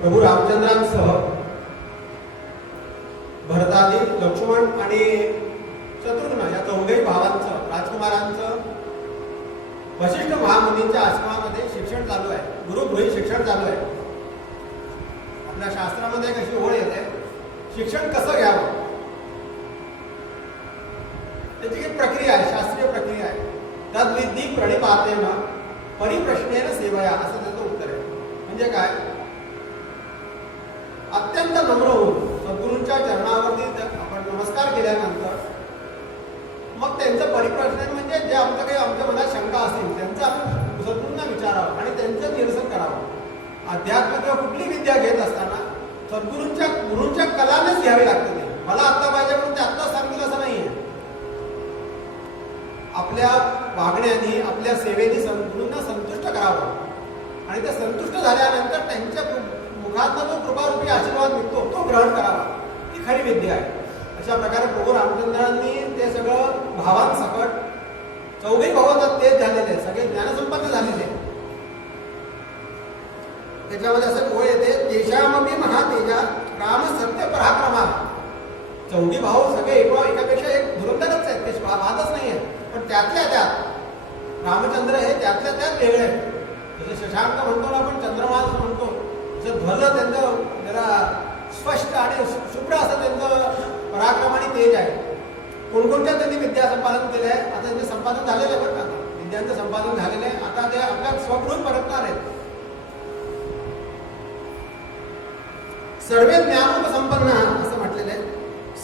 प्रभू रामचंद्रांसह भरतादी, लक्ष्मण आणि शत्रुघ्न या चौघही भावांचं, राजकुमारांचं वशिष्ठ महामुनींच्या आश्रमामध्ये शिक्षण चालू आहे. गुरुगृही शिक्षण चालू आहे. आपल्या शास्त्रामध्ये कशी ओळ येते, शिक्षण कसं घ्यावं त्याची एक प्रक्रिया आहे, शास्त्रीय प्रक्रिया आहे. तद्विधी प्रणिपातेन परिप्रश्नेन सेवया असं त्याचं उत्तर आहे. म्हणजे काय, अत्यंत नम्र होऊन सद्गुरूंच्या चरणावरती आपण नमस्कार केल्यानंतर मग त्यांचं परिप्रश्न म्हणजे जे आमच्या मनात शंका असतील त्यांचं आपण सद्गुरूंना विचारावं आणि त्यांचं निरसन करावं. अध्यात्म किंवा कुठली विद्या घेत असताना गुरूंच्या कलानेच घ्यावी लागते. ते मला आत्ता पाहिजे म्हणून ते आत्ताच सांगितलं असं नाहीये. आपल्या वागण्याने, आपल्या सेवेने गुरूंना संतुष्ट करावं आणि ते संतुष्ट झाल्यानंतर त्यांच्या मुखातनं जो कृपारूपी आशीर्वाद निघतो तो ग्रहण करावा. ही खरी विद्या आहे. अशा प्रकारे प्रभू रामचंद्रांनी ते सगळं भावांसकट, चौघही भावांत तेच झालेले, सगळे ज्ञानसंपन्न झालेले. त्याच्यामध्ये असं ओळ येते, तेजामपि महातेजा राम सत्य पराक्रमा. चौघी भाऊ सगळे एकापेक्षा एक धुरंधरच आहेत, ते वादच नाही आहे. पण त्यातल्या त्यात रामचंद्र हे त्यातल्या त्यात वेगळे आहेत. जसं शशांक म्हणतो ना आपण, चंद्रमास म्हणतो, जसं ध्वज त्यांचं जरा स्पष्ट आणि शुभ्र असं त्यांचं पराक्रम आणि तेज आहे. कोणकोणत्या त्यांनी विद्या संपादन केलं आहे. आता त्यांचे संपादन झालेलं आहे बरं का, विद्यांचं संपादन झालेलं आहे. आता ते आपल्या स्वगृही परतणार आहेत. सर्वे ज्ञानोपसंपन्न असं म्हटलेलं आहे.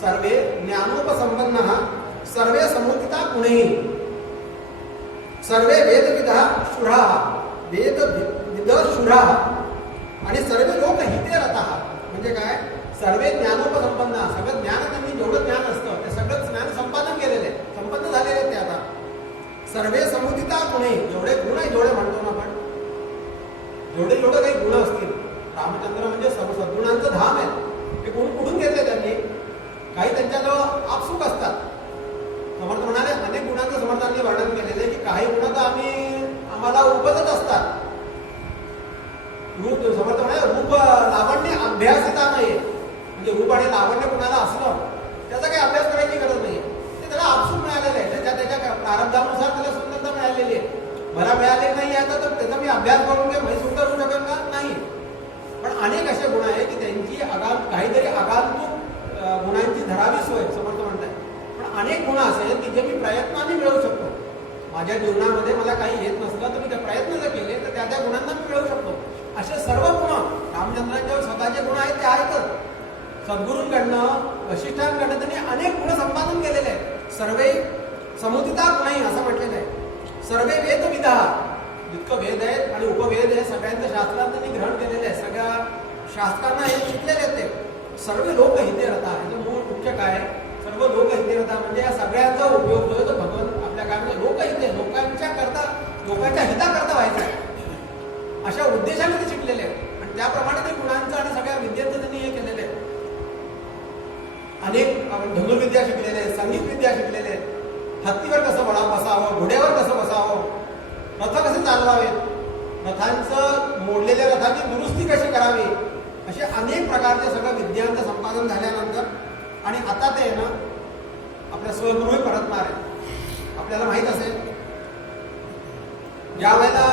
सर्वे ज्ञानोपसंपन्न सर्वे समुदिता गुणैः सर्वे वेदविदः शूराः वेदविदः शूराः आणि सर्वे लोक हिते रताः. म्हणजे काय, सर्वे ज्ञानोपसंपन्न, सगळं ज्ञान त्यांनी जेवढं ज्ञान असतं ते सगळं ज्ञान संपादन केलेलं आहे, संपन्न झालेले आहेत ते. आता सर्वे समुदिता गुणैः, जेवढे गुण आहे, जेवढे म्हणतो ना आपण, जेवढे काही गुण असतील, रामचंद्र म्हणजे सद्गुणांचं धाम आहे. ते गुण कुठून घेतले त्यांनी, काही त्यांच्याजवळ आपसुक असतात. समर्थ म्हणाले, अनेक गुणांचं समर्थांनी वर्णन केलेलं आहे की काही गुण तर आम्हाला उपजत असतात. रूप, समर्थ म्हणाले, रूप लावण्य अभ्यासिता नाही. म्हणजे रूप आणि लावण्य कुणाला असलं त्याचा काही अभ्यास करायची गरज नाही. ते त्याला आपसूक मिळालेलं आहे, त्याच्या प्रारब्धानुसार त्याला सुंदरता मिळालेली आहे. मला मिळाले नाही आहे तर त्याचा मी अभ्यास करून काही सुंदर होऊ शकेल का, नाही. पण अनेक असे गुण आहे की त्यांची काहीतरी आगांतूक गुणांची धरावी सोय, समर्थ म्हणताय. पण अनेक गुण असे की जे मी प्रयत्नाने मिळवू शकतो. माझ्या जीवनामध्ये मला काही येत नसलं तर मी ते प्रयत्न जर केले तर त्या गुणांना मी मिळवू शकतो. असे सर्व गुण रामचंद्रांच्या स्वतःचे गुण आहेत ते आहेतच. सद्गुरूंकडनं, वशिष्ठांकडनं त्यांनी अनेक गुण संपादन केलेले आहेत. सर्वे समुदिता गुणैः असं म्हटलेलं आहे. सर्वे वेदविदः, जितकं वेद आहेत आणि उपवेद आहे सगळ्यांचं शास्त्रांनी ग्रहण केलेलं आहे. सगळ्या शास्त्रांना हे शिकलेले आहेत ते. सर्व लोक हिते रथा, याचं मूळ मुख्य काय आहे? सर्व लोक हिते रथा म्हणजे या सगळ्यांचा उपयोग जो आहे तो भगवान आपल्या काय म्हणजे लोकहिते, लोकांच्या करता, लोकांच्या हिताकरता व्हायचा आहे अशा उद्देशाने ते शिकलेले आहेत. आणि त्याप्रमाणे ते गुणांचं आणि सगळ्या विद्येचं त्यांनी हे केलेलं आहे. अनेक धनुर्विद्या शिकलेले आहेत, संगीत विद्या शिकलेले आहेत, हत्तीवर कसं बसावं, घोड्यावर कसं बसावं, रथ कसे चालवावेत, रथांचं मोडलेल्या रथाची दुरुस्ती कशी करावी, असे अनेक प्रकारचे सगळं विद्यांचं संपादन झाल्यानंतर आणि आता ते ना आपल्या स्वगृही परतणार आहे. आपल्याला माहीत असेल ज्या वेळेला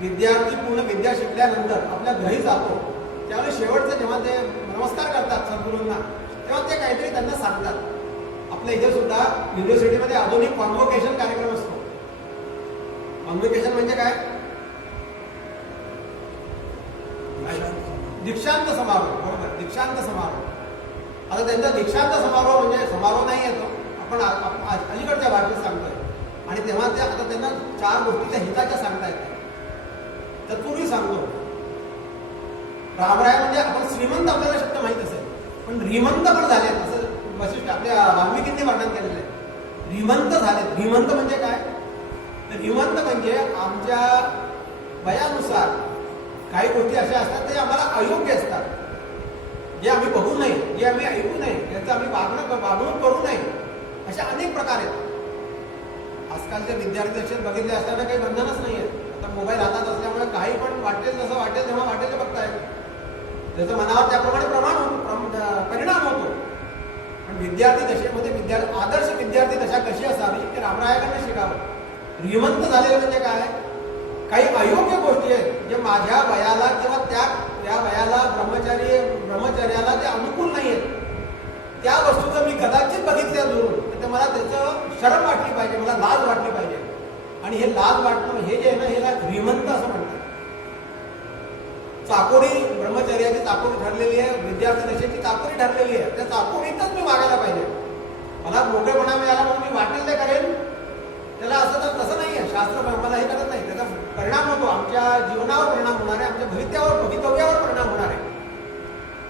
विद्यार्थी पूर्ण विद्या शिकल्यानंतर आपल्या घरी जातो त्यावेळेस शेवटचं जेव्हा ते नमस्कार करतात सद्गुरूंना तेव्हा ते काहीतरी त्यांना सांगतात. आपल्या इथे सुद्धा युनिव्हर्सिटीमध्ये आधुनिक कॉन्व्होकेशन कार्यक्रम असतो. कॉन्व्होकेशन म्हणजे काय? दीक्षांत समारोह. बरोबर, दीक्षांत समारोह. आता त्यांचा दीक्षांत समारोह म्हणजे समारोह नाही येतो, आपण अलीकडच्या भाषेत सांगतोय. आणि तेव्हा ते आता त्यांना 4 गोष्टीच्या हिताच्या सांगता येतात. तत्पूर्वी सांगतो, रामराय म्हणजे आपण श्रीमंत आपल्याला शब्द माहीत असेल, पण श्रीमंत पण झाले असं वैशिष्ट्य आपल्या वाल्मिकींनी वर्णन केलेलं आहे. श्रीमंत झाले. श्रीमंत म्हणजे काय? तर श्रीमंत म्हणजे आमच्या वयानुसार काही गोष्टी अशा असतात ते आम्हाला अयोग्य असतात, जे आम्ही बघू नये, जे आम्ही ऐकू नये, याचं आम्ही वागणूक करू नये, अशा अनेक प्रकार आहेत. आजकालच्या विद्यार्थी असे बघितले असताना काही बंधनच नाही आहे. आता मोबाईल हातात असल्यामुळे काही पण वाटेल जसं वाटेल तेव्हा वाटेल ते बघताय. त्याचं मनावर त्याप्रमाणे परिणाम होतो. पण विद्यार्थी दशेमध्ये आदर्श विद्यार्थी दशा कशी असावी ते रामरायाकडनं शिकावं. श्रीमंत झालेलं म्हणजे काय? काही अयोग्य गोष्टी आहेत जे माझ्या वयाला किंवा त्या वयाला ब्रह्मचर्याला ते अनुकूल नाही आहेत. त्या वस्तू जर मी कदाचित बघितल्या दुरून तर मला त्याचं शरम वाटली पाहिजे, मला लाज वाटली पाहिजे. आणि हे लाज वाटणं हे जे आहे ना, ह्याला श्रीमंत असं म्हणतात. चाकोरी ब्रह्मचर्याची चाकोरी ठरलेली आहे, विद्यार्थी दशेची चाकोरी ठरलेली आहे. त्या चाकोरीतच मी वागायला पाहिजे. मला मोकळेपणा मिळाला म्हणून मी वाटेल ते करेन, त्याला असं तर तसं नाही आहे. शास्त्र आम्हाला हे करत नाही. त्याचा परिणाम होतो, आमच्या जीवनावर परिणाम होणार आहे, आमच्या भवितव्यावर परिणाम होणार आहे.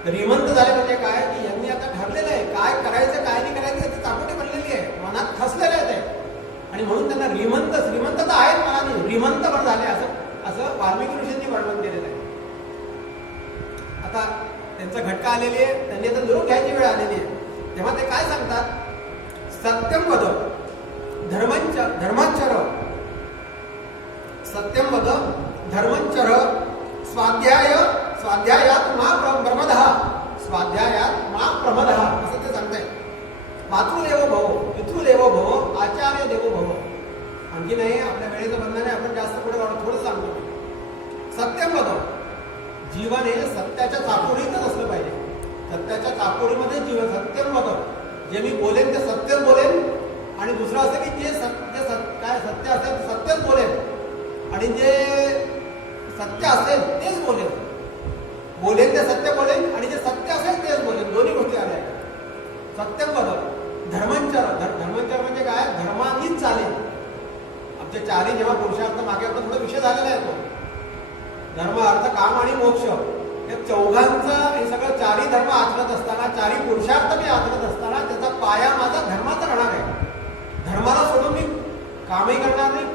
श्रीमंत झाले म्हणजे काय की यांनी आता ठरलेलं आहे काय करायचं काय नाही करायचं, त्याची चाकोटी बनलेली आहे, मनात खसलेलं आहे ते. आणि म्हणून त्यांना श्रीमंत तर आहेत मनाने, श्रीमंत पण झाले असं वाल्मिकी ऋषींनी वर्णन केलेलं आहे. आता त्यांचा घटका आलेली आहे, त्यांनी आता निरोप घ्यायची वेळ आलेली आहे. तेव्हा ते काय सांगतात? सत्यम वद धर्मांचर, सत्यम वद धर्मंचर, स्वाध्यायात मा प्रमदः, स्वाध्यायात मा प्रमदः असं ते सांगताय. मातृदेवो भव, पितृदेवो भव, आचार्य देवो भव. आणखी नाही, आपल्या वेळेचं बंधन आहे, आपण जास्त पुढे थोडं सांगतो. सत्यम वद, जीवन हे सत्याच्या चाकोरीतच असलं पाहिजे. सत्याच्या चाकोरीमध्ये जीवन. सत्यम वद, जे मी बोलेन ते सत्यच बोलेन. आणि दुसरं असं की जे काय सत्य असेल ते सत्यच बोलेन, आणि जे सत्य असेल तेच बोलेन. बोलेन ते सत्य बोलेन आणि जे सत्य असेल तेच बोलेन. दोन्ही गोष्टी आल्या. सत्यम वद धर्मंचर. धर्मंचर म्हणजे काय? धर्मानीच चालेल. आमच्या 4 जेव्हा पुरुषार्थ मागे आपण थोडा विषय झालेला आहे तो धर्म, अर्थ, काम आणि मोक्ष, या चौघांचा हे सगळं 4 धर्म आचरत असताना, 4 पुरुषार्थ मी आचरत असताना त्याचा पाया माझा धर्माचा राहणार आहे. धर्माला सोडून मी कामही करणार नाही.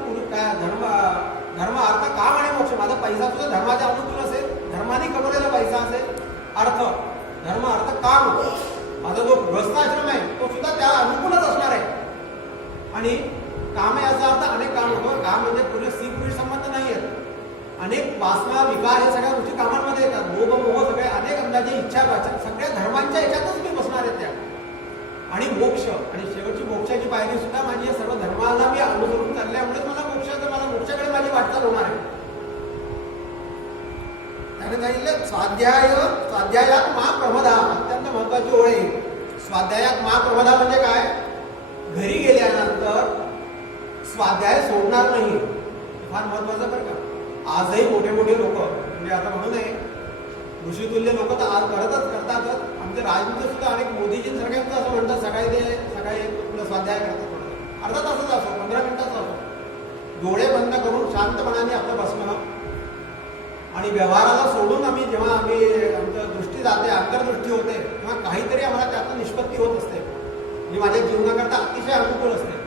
धर्म अर्थ, काम आणि मोक्ष, माझा पैसा सुद्धा धर्माच्या अनुकूल असेल, धर्माने कमवलेला पैसा असेल. अर्थ, धर्म, अर्थ, काम, माझा जो गृहस्थाश्रम आहे तो सुद्धा त्या अनुकूलच असणार आहे. आणि काम याचा अर्थ अनेक काम होतो. काम म्हणजे पूर्ण स्त्री पुरुष संबंध नाही आहेत. अनेक वासना, विकार हे सगळ्या गोष्टी कामांमध्ये येतात. लोभ, मोह, सगळे अनेक अंदाजे इच्छा वाचन सगळ्या धर्मांच्या याच्यातच मी बसणार आहे त्या. आणि मोक्ष, आणि शेवटची मोक्षाची पायरी सुद्धा माझी या सर्व धर्माला मी अनुसरून चालल्यामुळे मला मोक्षाकडे माझी वाटचाल होणार आहे. त्याने सांगितलं स्वाध्यायात मा प्रमदा. अत्यंत महत्वाची ओळ आहे. स्वाध्यायात मा प्रमदा म्हणजे काय? घरी गेल्यानंतर स्वाध्याय सोडणार नाही. फार महत्वाचं बरं का. आजही मोठे लोक, म्हणजे आता म्हणू नये ऋषितुल्य लोक तर आज करतातच. आमचे राजदूत सुद्धा अनेक मोदीजींसारख्यांचं असं म्हणतात, सकाळी आपलं स्वाध्याय करतात. अर्धा तासाचा असो, 15 मिनिटाचा असो, डोळे बंद करून शांतपणाने आपलं बसणं आणि व्यवहाराला सोडून जेव्हा आमचं दृष्टी जाते, अंतर्दृष्टी होते, तेव्हा काहीतरी आम्हाला त्यातून निष्पत्ती होत असते, जी माझ्या जीवनाकरता अतिशय अनुकूल असते.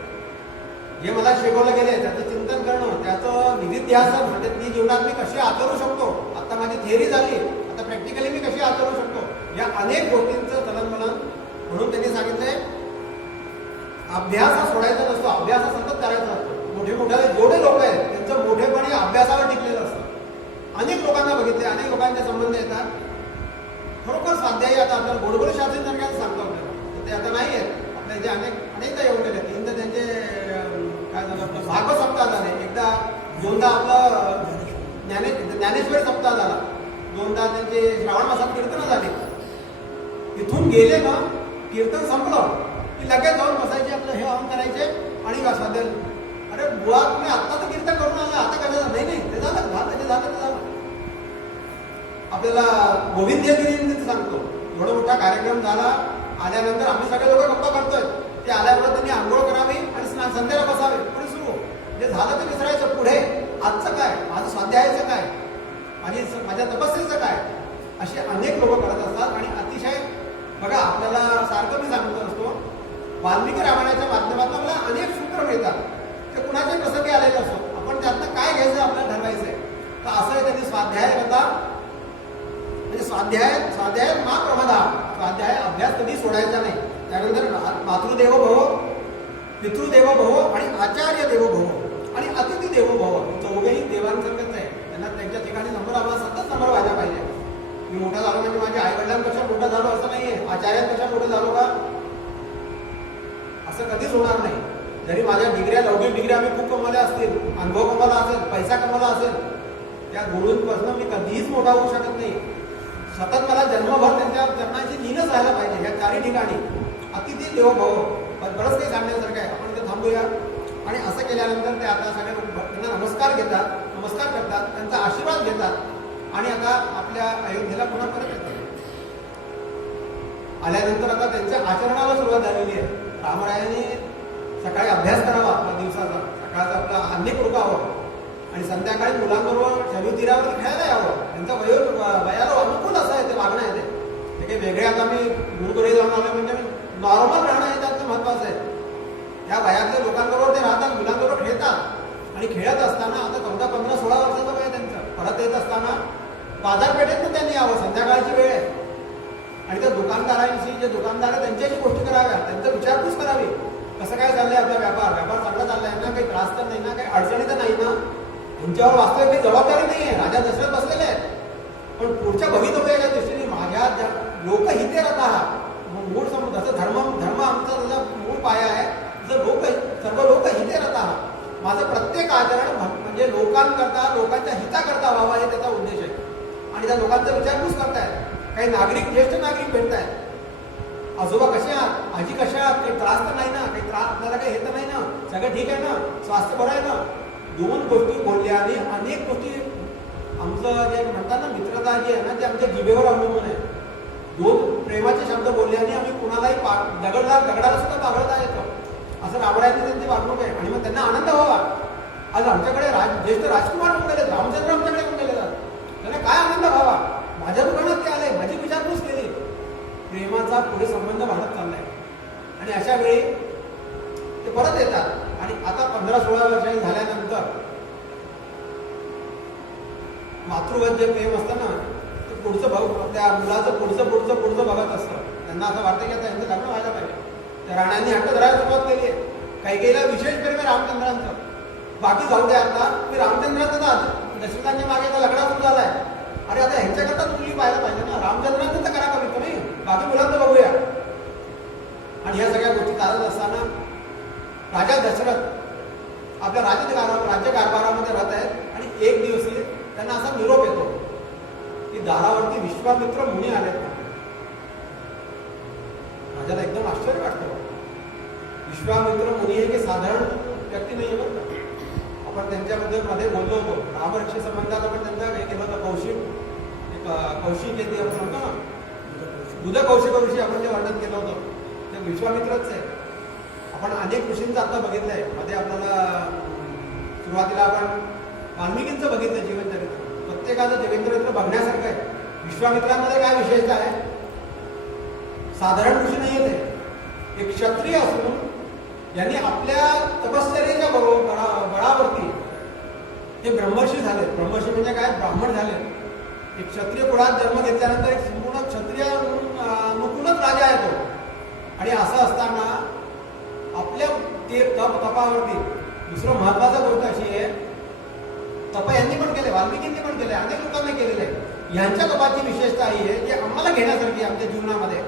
जे मला शिकवलं गेले त्याचं चिंतन करणं, त्याचं निधिध्यासन, म्हणजे ती जीवनात मी कशी आचरू शकतो. आता माझी थिअरी झाली, आता प्रॅक्टिकली मी कशी आचरू शकतो, या अनेक गोष्टींचं चलनवलन. म्हणून त्यांनी सांगितलंय अभ्यास हा सोडायचा नसतो, अभ्यास हा सतत करायचा असतो. मोठे मोठे जेवढे लोक आहेत त्यांचं मोठेपणी अभ्यासावर टिकलेलं असतं. अनेक लोकांना बघितले, अनेक लोकांचे संबंध येतात. खरोखर स्वाध्यायी आता आपल्याला गोडगोड शास्त्री सारख्याच सांगतो आपल्याला, ते आता नाही आहेत. आपल्या इथे अनेकदा येऊन गेले. तीनदा त्यांचे काय झालं, आपलं भागवत सप्ताह झाले, एकदा दोनदा आपलं ज्ञानेश्वरी सप्ताह झाला, दोनदा त्यांचे श्रावण मासात कीर्तन झाले. तिथून गेले ना, कीर्तन संपलं की लगेच जाऊन बसायचे, आपलं हे ऑन करायचे आणि स्वाध्याय. अरे बुवा, तुम्ही आत्ता तर कीर्तन करून आला, आता कसं नाही ते झालं. आपल्याला गोविंदगिरींचं सांगतो, एवढा मोठा कार्यक्रम झाला, आल्यानंतर आम्ही सगळे लोक गप्पा करतोय. ते आल्याबरोबर त्यांनी आंघोळ करावी आणि संध्याला बसावे, पुढे सुरू. जे झालं ते विसरायचं. पुढे आजचं काय, माझं स्वाध्यायाचं काय, माझ्या तपस्येचं काय, असे अनेक लोक करत असतात. आणि अतिशय बघा, आपल्याला सारखं मी सांगत असतो, वाल्मिकी रामायणाच्या माध्यमातून आपल्याला अनेक सूत्र मिळतात. ते कुणाचे प्रसंगी आलेले असो, आपण त्यातनं काय घ्यायचं आपल्याला ठरवायचं आहे. तर असं आहे, त्यांनी स्वाध्याय करता, म्हणजे स्वाध्याय मा प्रमादा, स्वाध्याय अभ्यास कधी सोडायचा नाही. त्यानंतर मातृदेवो भव, पितृदेवो भव आणि आचार्य देवो भव आणि अतिथी देवो भव. चौघेही देवांसारखंच आहे. त्यांना त्यांच्या ठिकाणी नंबर आम्हाला सतत नंबर व्हायला पाहिजे. मी मोठा झालो म्हणजे माझ्या आई वडिलांपेक्षा मोठा झालो असं नाहीये, आचार्यांपेक्षा मोठं झालो का असं कधीच होणार नाही. जरी माझ्या डिग्र्या, लौकिक डिग्र्या आम्ही खूप कमावल्या असतील, अनुभव कमावला असेल, पैसा कमावला असेल, त्या गुरूंपासून मी कधीच मोठा होऊ शकत नाही. सतत मला जन्मभर त्यांच्या चरणाची लीनच राहायला पाहिजे. या चारही ठिकाणी अतिथी देवो भव, बरंच काही सांगण्यासारखं आहे. आपण इथे थांबूया. आणि असं केल्यानंतर ते आता सगळे त्यांना नमस्कार करतात, त्यांचा आशीर्वाद घेतात आणि आता आपल्या अयोध्येला पुन्हा परत येतात. आल्यानंतर आता त्यांच्या आचरणाला सुरुवात झालेली आहे. रामरायांनी सकाळी अभ्यास करावा, आपल्या दिवसाचा सकाळचा आपला अनेक रुकावं आणि संध्याकाळी मुलांबरोबर शरीर तीरावरती खेळायला यावं. त्यांचा वयाला अनुकूल असं आहे ते वागणं आहे. ते काही वेगळे आता मी गुरुकडे जाऊन आलो म्हणजे नॉर्मल राहणं हे त्याचं महत्वाचं आहे. या वयातल्या लोकांबरोबर ते राहतात, मुलांबरोबर खेळतात आणि खेळत असताना आता 14, 15, 16 वर्षाचं वय त्यांचं. परत येत असताना बाजारपेठेतून त्यांनी यावं, संध्याकाळची वेळ आहे. आणि त्या दुकानदारांशी, जे दुकानदार आहे त्यांच्याशी गोष्टी कराव्या, त्यांचा विचारपूस करावी. कसं काय चाललंय आपला व्यापार चांगला चाललाय ना, काही त्रास तर नाही ना, काही अडचणी तर नाही ना. त्यांच्यावर वास्तविक काही जबाबदारी नाही आहे. राजा दशरथ बसलेले आहेत, पण पुढच्या भवितव्याच्या दृष्टीने माझ्या लोक हिते राहता, मूळ जसं धर्म आमचा जसा मूळ पाया आहे, जर सर्व लोक हिते राहता, माझं प्रत्येक आचरण म्हणजे लोकांकरता, लोकांच्या हिताकरता व्हावा, हे त्याचा उद्देश आहे. आणि त्या लोकांचा विचारपूस करतायत. काही नागरिक, ज्येष्ठ नागरिक भेटतायत, आजोबा कसे आहात, आजी कशा आहात, काही त्रास तर नाही ना, काही त्रास आपल्याला काही हे तर नाही ना, सगळं ठीक आहे ना, स्वास्थ्य बरं आहे ना. दोन गोष्टी बोलल्या आणि अनेक गोष्टी. आमचं जे म्हणतात ना, मित्रता जी आहे ना, ते आमच्या जिभेवर अवलंबून आहे. दोन प्रेमाचे शब्द बोलल्याने आम्ही कुणालाही दगडाला सुद्धा पाघळता येतो. असं रामरायांनी त्यांची वागणूक आहे. आणि मग त्यांना आनंद व्हावा. आज आमच्याकडे ज्येष्ठ राजकुमार होऊन गेले, रामचंद्र आमच्याकडे होऊन गेले, त्यांना काय आनंद व्हावा. माझ्या दुकानात ते आले, माझी विचारपूस केली. प्रेमाचा पुढे संबंध वाढत चाललाय. आणि अशा वेळी ते परत येतात. आणि आता 15-16 वर्षांनी झाल्यानंतर मातृवत जे प्रेम असतं ना, ते पुढचं त्या मुलाचं पुढचं बघत असतं. त्यांना असं वाटतं की आता यांचं लग्न व्हायला पाहिजे. त्या राण्यांनी हट्ट धरायला सुरुवात केली आहे. काही विशेष प्रेम आहे रामचंद्रांचं. बाकी जाऊ द्या, आता मी रामचंद्रांचं दशरथांच्या मागे आता लग्न सुरू झालाय. अरे आता ह्यांच्याकरता मुली पाहायला पाहिजे ना, रामचंद्रांचं तर करा कमीत कमी, बाकी मुलांचं बघूया. आणि ह्या सगळ्या गोष्टी चालत असताना राजा दशरथ आपल्या राज्यकारभारामध्ये राहत आहेत. आणि एक दिवशी त्यांना असा निरोप येतो की दारावरती विश्वामित्र मुनी आलेत. राजाला एकदम आश्चर्य वाटतं. विश्वामित्र मुनी हे काही साधारण व्यक्ती नाही बरं का. आपण त्यांच्याबद्दल मध्ये बोललो होतो, रामरक्षी संबंधात आपण त्यांचा हे केलं होतं. कौशिक येते आपण म्हणतो ना, बुध कौशिकाविषयी आपण जे वर्णन केलं होतं ते विश्वामित्रच आहे. आपण अनेक ऋषींचं आता बघितलंय. मध्ये आपल्याला सुरुवातीला आपण वाल्मिकींचं बघितलं जीवनचरित्र. प्रत्येकाचं जीवनचरित्र बघण्यासारखं आहे. विश्वामित्रांमध्ये काय विशेषता आहे? साधारण ऋषी नाही येते, एक क्षत्रिय असून यांनी आपल्या तपश्चर्येच्या बळावरती ते ब्रह्मर्षी झाले. ब्रह्मर्षी म्हणजे काय? ब्राह्मण झाले. एक क्षत्रिय कुळात जन्म घेतल्यानंतर एक संपूर्ण क्षत्रिय नुकूनच राजा येतो. आणि असं असताना आपल्या ते तपावरती दुसरं महत्वाचं गोष्ट अशी आहे, तप यांनी पण केले, वाल्मिकींनी पण केले, अनेक लोकांनी केलेले आहे. ह्यांच्या तपाची विशेषता ही आहे की आम्हाला घेण्यासारखी आमच्या जीवनामध्ये.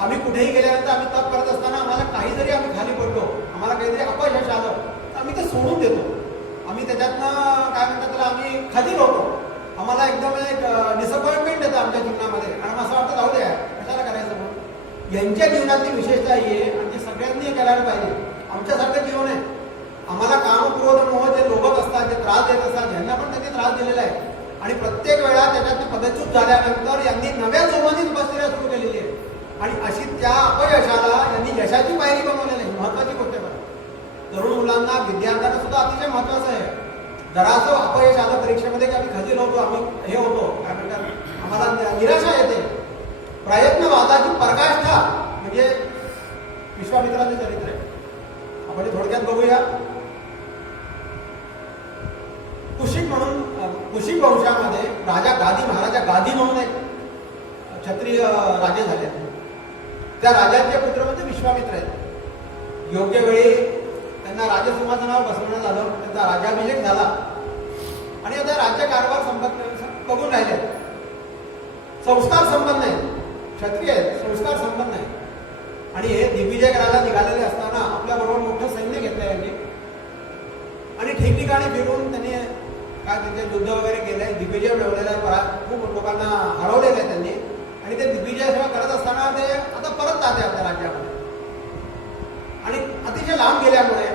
आम्ही कुठेही गेल्यानंतर आम्ही तप करत असताना आम्हाला काही जरी आम्ही खाली पडलो, आम्हाला काहीतरी अपयश आलं तर आम्ही ते सोडून देतो. आम्ही त्याच्यातनं काय म्हणतात त्याला, आम्ही खाली होतो. आम्हाला एकदम एक डिसअपॉइंटमेंट येतं आमच्या जीवनामध्ये आणि असं वाटतं जाऊ द्या कशाला करायचं म्हणून. यांच्या जीवनातली विशेषता ही आहे आणि ती सगळ्यांनी करायला पाहिजे. आमच्यासारखं जीवन आहे. आम्हाला काम, क्रोध, मोह जे लोभत असतात, जे त्रास देत असतात, यांना पण त्यांनी त्रास दिलेला आहे. आणि प्रत्येक वेळा त्याच्यात पदच्युत झाल्यानंतर यांनी नव्या जोमाने तपश्चर्या सुरू केलेली आहे. आणि अशी त्या अपयशाला यांनी यशाची पायरी बनवलेली आहे. महत्वाची गोष्ट आहे. तरुण मुलांना, विद्यार्थ्यांना सुद्धा अतिशय महत्वाचं आहे. जरासं अपयश आलं परीक्षेमध्ये की आम्ही खजील होतो, आम्ही हे होतो, काय म्हणतात, आम्हाला निराशा येते. प्रयत्नवादाची पराकाष्ठा म्हणजे विश्वामित्राचे चरित्र आहे. आपण थोडक्यात बघूया. कुशिक वंशामध्ये राजा गादी, महाराजा गादी म्हणून एक क्षत्रिय राजे झाले. त्या राजाचे पुत्र म्हणजे विश्वामित्र आहेत. योग्य वेळी त्यांना राजसिंहासनावर बसवण्यात आलं. त्यांचा राज्याभिषेक झाला आणि आता राज्यकारभार बघून राहिले. संस्कार संपन्न आहे, क्षत्रिय आहेत, संस्कार संपन्न आहे. आणि हे दिग्विजय करायला निघालेले असताना आपल्याबरोबर मोठं सैन्य घेतलं यांनी आणि ठिकठिकाणी फिरून त्यांनी काय त्यांचे युद्ध वगैरे केले, दिग्विजय मिळवलेला आहे, खूप लोकांना हरवलेलं आहे त्यांनी. आणि ते दिग्विजय सेवा करत असताना ते आता परत जाते आपल्या राज्यामध्ये. आणि अतिशय लांब गेल्यामुळे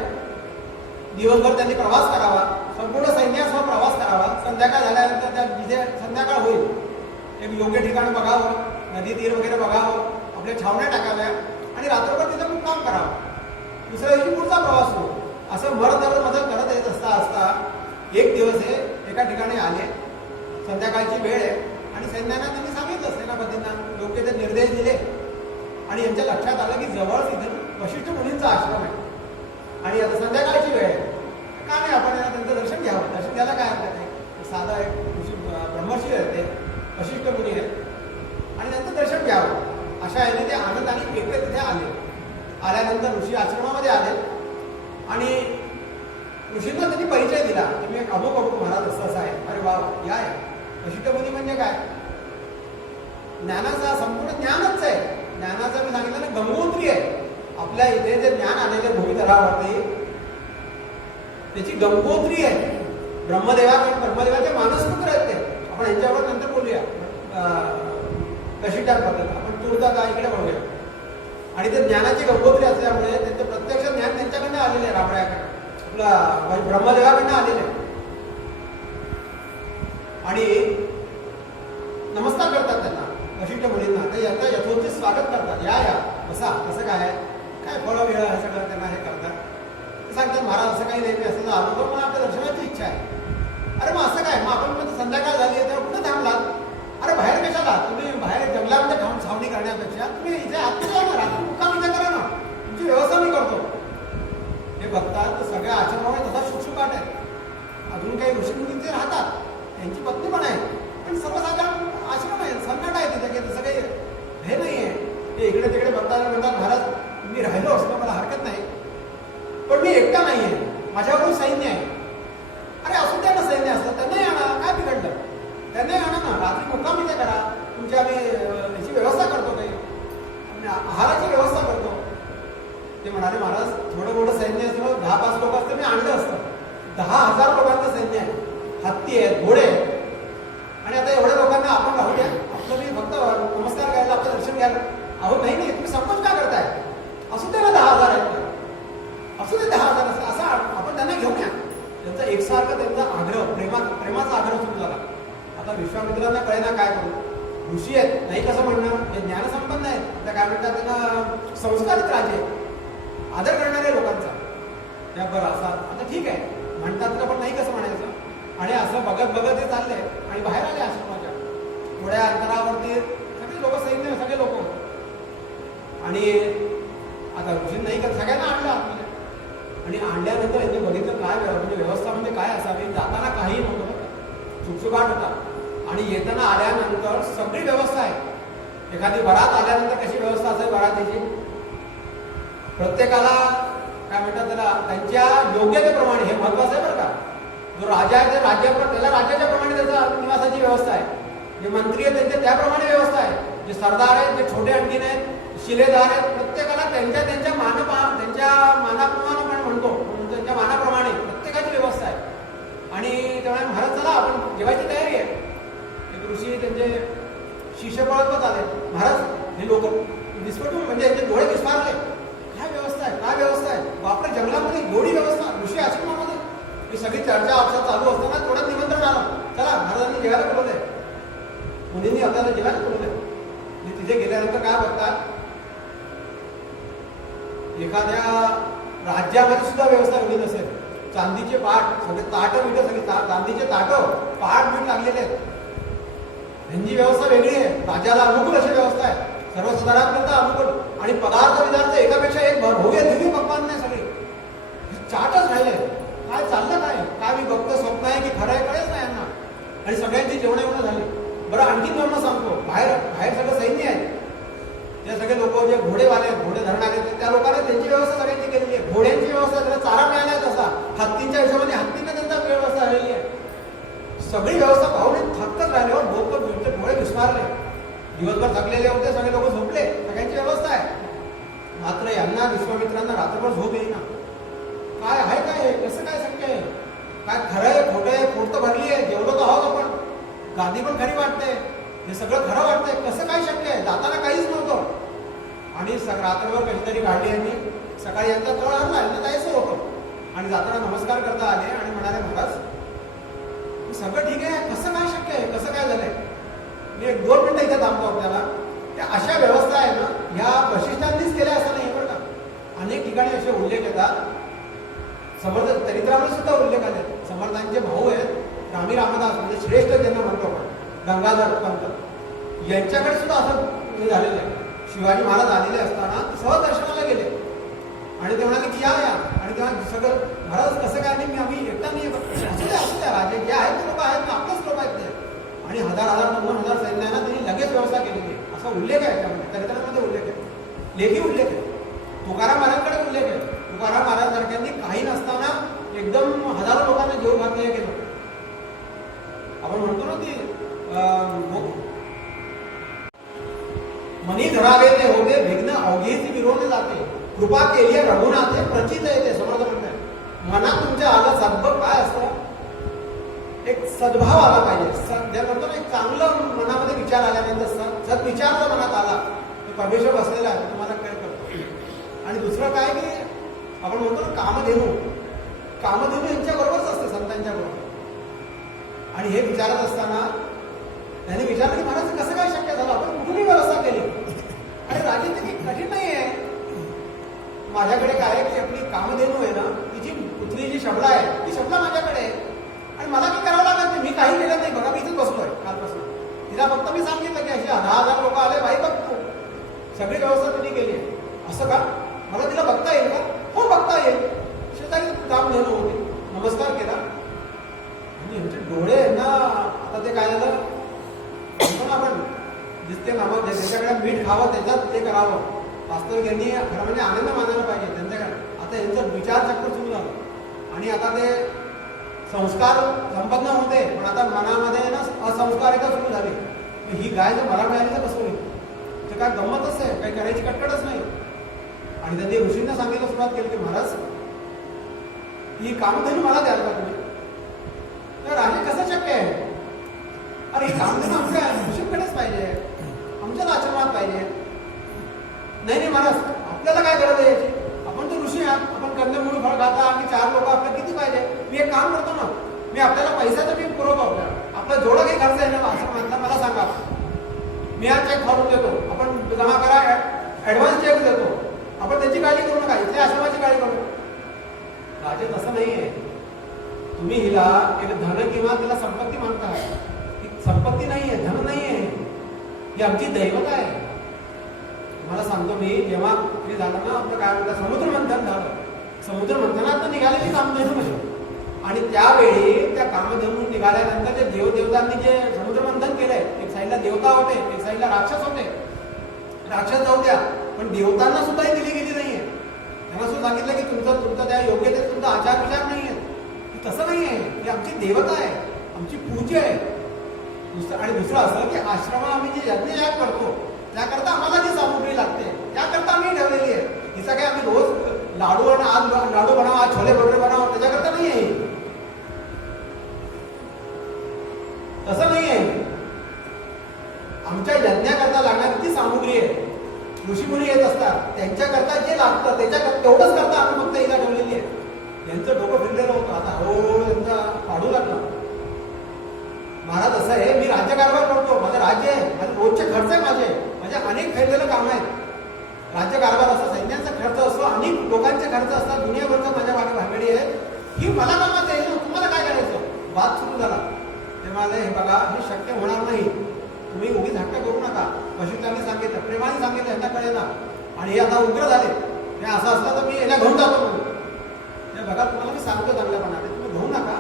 दिवसभर त्यांनी प्रवास करावा, संपूर्ण सैन्यासह प्रवास करावा. संध्याकाळ झाल्यानंतर त्या जिथे संध्याकाळ होईल एक योग्य ठिकाण बघावं, नदी तीर वगैरे बघावं, आपल्या छावण्या टाकाव्या आणि रात्रभर तिथं मुक्काम करावा. दुसऱ्या दिवशी पुढचा प्रवास हो. असं मदत करत येत असता एक दिवस हे एका ठिकाणी आले. संध्याकाळची वेळ आहे आणि सैन्याला त्यांनी सांगितलं, सेनापतींना योग्य ते निर्देश दिले. आणि यांच्या लक्षात आलं की जवळच इथं वशिष्ठ मुनींचा आश्रम आहे आणि आता संध्याकाळची वेळ आहे, का नाही आपण त्यांचं दर्शन घ्यावं. दर्शन घ्यायला काय हरकत आहे. साधा एक ऋषी ब्रह्मर्षी आहेत, ते वशिष्ठ मुनी आहेत आणि त्यांचं दर्शन घ्यावं. अशा याने ते आनंदाने एकत्र तिथे आले. आल्यानंतर ऋषी आश्रमामध्ये आले आणि ऋषींना त्यांनी परिचय दिला. तुम्ही एक अमुक महाराज असं आहे. अरे वा, या वशिष्ठ मुनी म्हणजे काय? ज्ञानाचा संपूर्ण ज्ञानच आहे. ज्ञानाचं मी सांगितलं ना, गंगोत्री आहे. आपल्या इथे जे ज्ञान आलेले भूमितलावरती त्याची गंगोत्री आहे. ब्रह्मदेवाचे मानसपुत्र आहेत ते. आपण यांच्यावर नंतर बोलूया वशिष्ठांबद्दल. आपण तुरता इकडे बघूया. आणि ते ज्ञानाची गंगोत्री असल्यामुळे त्यांचं प्रत्यक्ष ज्ञान त्यांच्याकडनं आलेलं आहे, रामरायाकडे, आपला ब्रह्मदेवाकडनं आलेलं आहे. आणि नमस्कार करतात त्यांना, वशिष्ठ मुलींना. ते यांचं यथोचित स्वागत करतात. या बसा, कसं काय काय फळं वेळ हे सगळं त्यांना हे करतात. ते सांगतात, महाराज असं काही नाही, मी असं आलो तर मला आपल्या दर्शनाची इच्छा आहे. अरे मग असं काय, मग आपण संध्याकाळ झाली आहे तर कुठं थांबलात? अरे बाहेर कशाला, तुम्ही बाहेर जंगलामध्ये छावणी करण्यापेक्षा तुम्ही इथे आतमध्ये या ना, रात्री मुक्काम इथे करा ना, तुमची व्यवस्था मी करतो. हे बघतात तर सगळ्या आश्रमामध्ये तसा शुकशुकाट आहे. अजून काही ऋषीमुनी ते राहतात, त्यांची पत्नी पण आहे, पण सर्वसाधारण आश्रम आहे, सन्नाट आहे तिथे, काही तसं काही हे नाही आहे. ते इकडे तिकडे बघताना म्हणतात, महाराज मी राहिलो असतो मला हरकत नाही, पण मी एकटा नाही आहे, माझ्याबरोबर सैन्य आहे. अरे असू द्या ना, सैन्य असतं त्यांनाही आणा, काय बिघडलं, त्यांनाही आणा ना, रात्री मुक्काम इथे करा, तुमची आम्ही याची व्यवस्था करतो, काही आहाराची व्यवस्था करतो. ते म्हणाले, महाराज थोडं मोठं सैन्य असतं, 10-5 लोक असतं मी आणलं असतं. 10,000 लोकांचं सैन्य आहे, हत्ती आहेत, घोडे आहेत. आणि आता एवढ्या लोकांना आपण राहू द्या, आपलं मी फक्त नमस्कार करायला, आपलं दर्शन घ्यायला. अहो नाही तुम्ही संकोच का करताय? असू दे ना 10,000 आहेत, असू दे 10,000 असं आपण त्यांना घेऊन या. त्यांचा एकसारखा त्यांचा आग्रह, प्रेमाचा आग्रह सुरू झाला. आता विश्वामित्रांना कळेना काय करू. ऋषी आहेत, नाही कसं म्हणणं, हे ज्ञानसंपन्न आहेत, त्या काय म्हणतात त्यांना संस्कारित राजे, आदर करणारे लोकांचा. त्या बरं असा आता ठीक आहे, म्हणतात तर पण नाही कसं म्हणायचं. आणि असं बघत बघत ते चालले आणि बाहेर आले आश्रमाच्या थोड्या अंतरावरती सगळे लोक, सैन्य सगळे लोक. आणि आता ऋषी नाही का सगळ्यांना आणलं आतमध्ये. आणि आणल्यानंतर यांनी बघितलं काय म्हणजे व्यवस्था म्हणजे काय असावी. जाताना काही नव्हतं, सुटसुकाट होता. आणि येताना आल्यानंतर सगळी व्यवस्था आहे. एखादी बरात आल्यानंतर कशी व्यवस्था असेल बरातीची, प्रत्येकाला काय म्हणतात त्याला त्यांच्या योग्यतेप्रमाणे, हे महत्वाचं आहे बरं का. जो राजा आहे ते त्याला राज्याच्या प्रमाणे त्याचा निवासाची व्यवस्था आहे. जे मंत्री आहेत त्यांच्या त्याप्रमाणे व्यवस्था आहे. जे सरदार आहेत, जे छोटे आणखीन आहेत, शिलेदार आहेत, प्रत्येकाला त्यांच्या त्यांच्या मानाप्रमाणे म्हणतो, त्यांच्या मानाप्रमाणे प्रत्येकाची व्यवस्था आहे. आणि त्यामुळे महाराज चला आपण जेवायची तयारी आहे. एक ऋषी त्यांचे शिष्य पळत आले. महाराज हे लोक विस्फोटून म्हणजे यांचे डोळे विस्फारले. काय व्यवस्था आहे, काय व्यवस्था आहे, बापरे जंगलामध्ये एवढी व्यवस्था ऋषी आश्रमामध्ये. ही सगळी चर्चा आपसात चालू असताना थोडं निमंत्रण आलं. चला महाराजांनी जेवायला बोलवलंय, मुलींनी आपल्याला जेवायला बोलवलंय. तिथे गेल्यानंतर काय बघतात, एखाद्या राज्यामध्ये सुद्धा व्यवस्था वेगळी नसेल. चांदीचे पाट, सगळे ताट बिट सगळे चांदीचे ताट, पाट बीट लागलेले आहेत. यांची व्यवस्था वेगळी आहे. राजाला अनुकूल अशी व्यवस्था आहे, सर्वसाधारणपर्यंत अनुकूल. आणि पदार्थ एकापेक्षा एक भव्य दिव्य पक्वान नाही सगळे चाटच राहिले. काय चाललं काय मी बघतो स्वप्न आहे की खरं आहे कळेच नाही यांना. आणि सगळ्यांची जेवण झाली. बरं आणखीन जेवण सांगतो, बाहेर सगळं सैन्य आहे. ते सगळे लोक जे घोडेवाले घोडे धरण आले त्या लोकांना त्यांची व्यवस्था सगळ्यांची केलेली आहे. घोड्यांची व्यवस्था, त्याला चारा मिळाला आहे तसा. हत्तींच्या हिशोबाने हत्तींना त्यांचा व्यवस्था झालेली आहे. सगळी व्यवस्था पाहून थक्कच राहिल्यावर डोळे विस्मारले. दिवसभर थकलेले होते, सगळे लोक झोपले, सगळ्यांची व्यवस्था आहे. मात्र यांना विश्वामित्रांना रात्रभर झोप येईना. काय आहे काय, कसं काय शक्य आहे, काय खरं आहे खोटं आहे, पोट तर भरली आहे, जेवलो तर आहोत आपण, गादी पण खरी वाटते, हे सगळं खरं वाटतंय, कसं काय शक्य आहे, जाताना काहीच नव्हतं. आणि रात्रभर कशीतरी काढली यांनी. सकाळी यांचा तळ आणला, यांना जायचं होतं. आणि जाताना नमस्कार करता आले आणि म्हणाले महाराज सगळं ठीक आहे, कसं काय शक्य आहे, कसं काय झालंय. मी 1-2 मिनिटं इथे थांबतो आपल्याला. त्या अशा व्यवस्था आहे ना, ह्या वशिष्ठांनीच केल्या असं नाही बरं का. अनेक ठिकाणी असे उल्लेख येतात. समर्थ चरित्रामध्ये सुद्धा उल्लेख आले. समर्थांचे भाऊ आहेत रामी रामदास, म्हणजे श्रेष्ठ ज्यांना म्हणतो आपण, गंगाधर पंत, यांच्याकडे सुद्धा असं झालेलं आहे. शिवाजी महाराज आलेले असताना सहज दर्शनाला गेले आणि ते म्हणाले की या. आणि तेव्हा सगळं महाराज कसं काय नाही, आम्ही एकटा नाही, असू द्या राजे जे आहेत ते लोक आहेत ना, आपलेच लोक आहेत ते. आणि 1000-9,000 सैन्यांना त्यांनी लगेच व्यवस्था केलेली आहे, असा उल्लेख आहे त्यामध्ये. चरित्रामध्ये उल्लेख आहे, लेखी उल्लेख आहे. तुकाराम महाराजांकडे उल्लेख आहे. तुकाराम महाराजांसारख्यांनी काही नसताना एकदम हजारो लोकांना जीव घातले केलं. आपण म्हणतो ना की मनी धरावे ते होते, विघ्न अवघेची विरोध जाते, कृपा केली रघुनाथे प्रचित येते. समर्थ म्हणतात मनात तुमच्या आलं सद्भाव काय असतं, एक सद्भाव आला पाहिजे. म्हणतो ना, एक चांगलं मनामध्ये विचार आल्यानंतर सद्विचार जर मनात आला तर परमेश्वर बसलेला आहे, तुम्हाला काय करतो. आणि दुसरं काय की आपण म्हणतो ना कामधेनू यांच्या बरोबरच असते, संतांच्या बरोबर. आणि हे विचारत असताना त्यांनी विचारलं की महाराज कसं काय शक्य झालं, आपण कुठूनही व्यवस्था केली. आणि राजे ते काही कठीण नाही आहे. माझ्याकडे काय आहे की आपली कामधेनू आहे ना, तिची पुतली जी शबला आहे ती शबला माझ्याकडे आहे. आणि मला काय करावं लागत नाही, मी काही केलं नाही. बघा मी इथेच बसलोय कालपासून. तिला फक्त मी सांगितलं की अशी 10,000 लोक आले, बाई बघतो, सगळी व्यवस्था तिने केली आहे. असं का, मला तिला बघता येईल का? हो बघता येईल. शेजारी कामधेनू होती, नमस्कार केला. आणि यांचे डोळे ना, आता ते काय झालं म्हणतो आपण, दिसते नामक त्याच्याकडे मीठ खावं, त्याच्यात ते करावं. वास्तविक यांनी खरं म्हणजे आनंद मानायला पाहिजे त्यांच्याकडे. आता यांचं विचारचक्र सुरू झालं आणि आता ते संस्कार संपन्न होते, पण आता मनामध्ये ना असंस्कारिता सुरू झाली. ही गाय जर मला मिळाली तर बसवली तर काय गंमतच आहे, काही करायची कटकटच नाही. आणि त्यांनी ऋषींना सांगायला सुरुवात केली की महाराज ही कामधेनू मला द्याल का तुम्ही. तर राजे कसं शक्य आहे, अरे ही कामधेनू आमच्या ऋषींकडेच पाहिजे, आमच्याच आश्रमात पाहिजे. नाही महाराज आपल्याला काय गरज आहे याची, आपण तर ऋषी आहात, आपण कंदमूळ फळ खाता, आम्ही 4 लोक, आपल्याला किती पाहिजे. मी एक काम करतो ना, मी आपल्याला पैसा तर मी पुरवतो, आपला जेवढा काही खर्च आहे ना आश्रमातला मला सांगा, मी हा चेक फाडून देतो, आपण जमा करा, ऍडव्हान्स चेक देतो, आपण त्याची काळजी करू नका, इथल्या आश्रमाची काळजी करू. राजे तसं नाही आहे. तुम्ही हिला एक धन किंवा तिला संपत्ती मानताय. ही संपत्ती नाहीये, धन नाहीये, ही आमची दैवता आहे. तुम्हाला सांगतो मी, जेव्हा हे झालं ना आपलं काय म्हणतात समुद्र मंथन झालं, समुद्र मंथनात निघालेली कामधेनू म्हणजे, आणि त्यावेळी त्या कामधेनू निघाल्यानंतर जे देवदेवतांनी जे समुद्र मंथन केलंय, एक साईडला देवता होते, एक साईडला राक्षस होते. राक्षस जाऊ द्या, पण देवतांना सुद्धा दिली गेली नाहीये. त्यांना सुद्धा सांगितलं की तुमचं त्या योग्यतेत सुद्धा आचार विचार नाहीये. तसं नाही आहे, ही आमची देवता आहे, आमची पूजा आहे. आणि दुसरं असं की आश्रम आम्ही जे यज्ञ याग करतो त्याकरता आम्हाला जी सामुग्री लागते त्याकरता आम्ही ठेवलेली आहे. हिचा काय आम्ही रोज लाडू आणि आज लाडू बनवा, आज छोले भटुरे बनवा, त्याच्याकरता नाही आहे. तसं नाही आहे. आमच्या यज्ञाकरता लागणारी ती सामुग्री आहे. ऋषीमुनी येत असतात, त्यांच्याकरता जे लागतं त्याच्याकरता तेवढंच करता आम्ही फक्त हिला ठेवलेली आहे. यांचं डोकं फिरलेलं होतं, आता हळूहळू त्यांचा पाडू लागला. महाराज असं आहे, मी राज्यकारभार करतो, माझं राज्य आहे, माझे रोजचे खर्च आहे, माझे अनेक फेरलेलं काम आहेत. राज्यकारभार असतो, सैन्याचा खर्च असतो, अनेक लोकांचे खर्च असतात, दुनियाभरचा माझ्या मागे भानगडी आहे. ही मला कामाचं आहे ना, तुम्हाला काय करायचं? वाद सुरू झाला. तेव्हा हे बघा, हे शक्य होणार नाही, तुम्ही उगीच हट्ट करू नका. पशुतांनी सांगितलं, प्रेमाने सांगितलं, यांना कळेल ना. आणि हे आता उग्र झाले. हे असं असलं तर मी याला घेऊन जातो म्हणून. बघा, तुम्हाला मी सांगतो चांगल्यापणाने, तुम्ही घेऊ नका,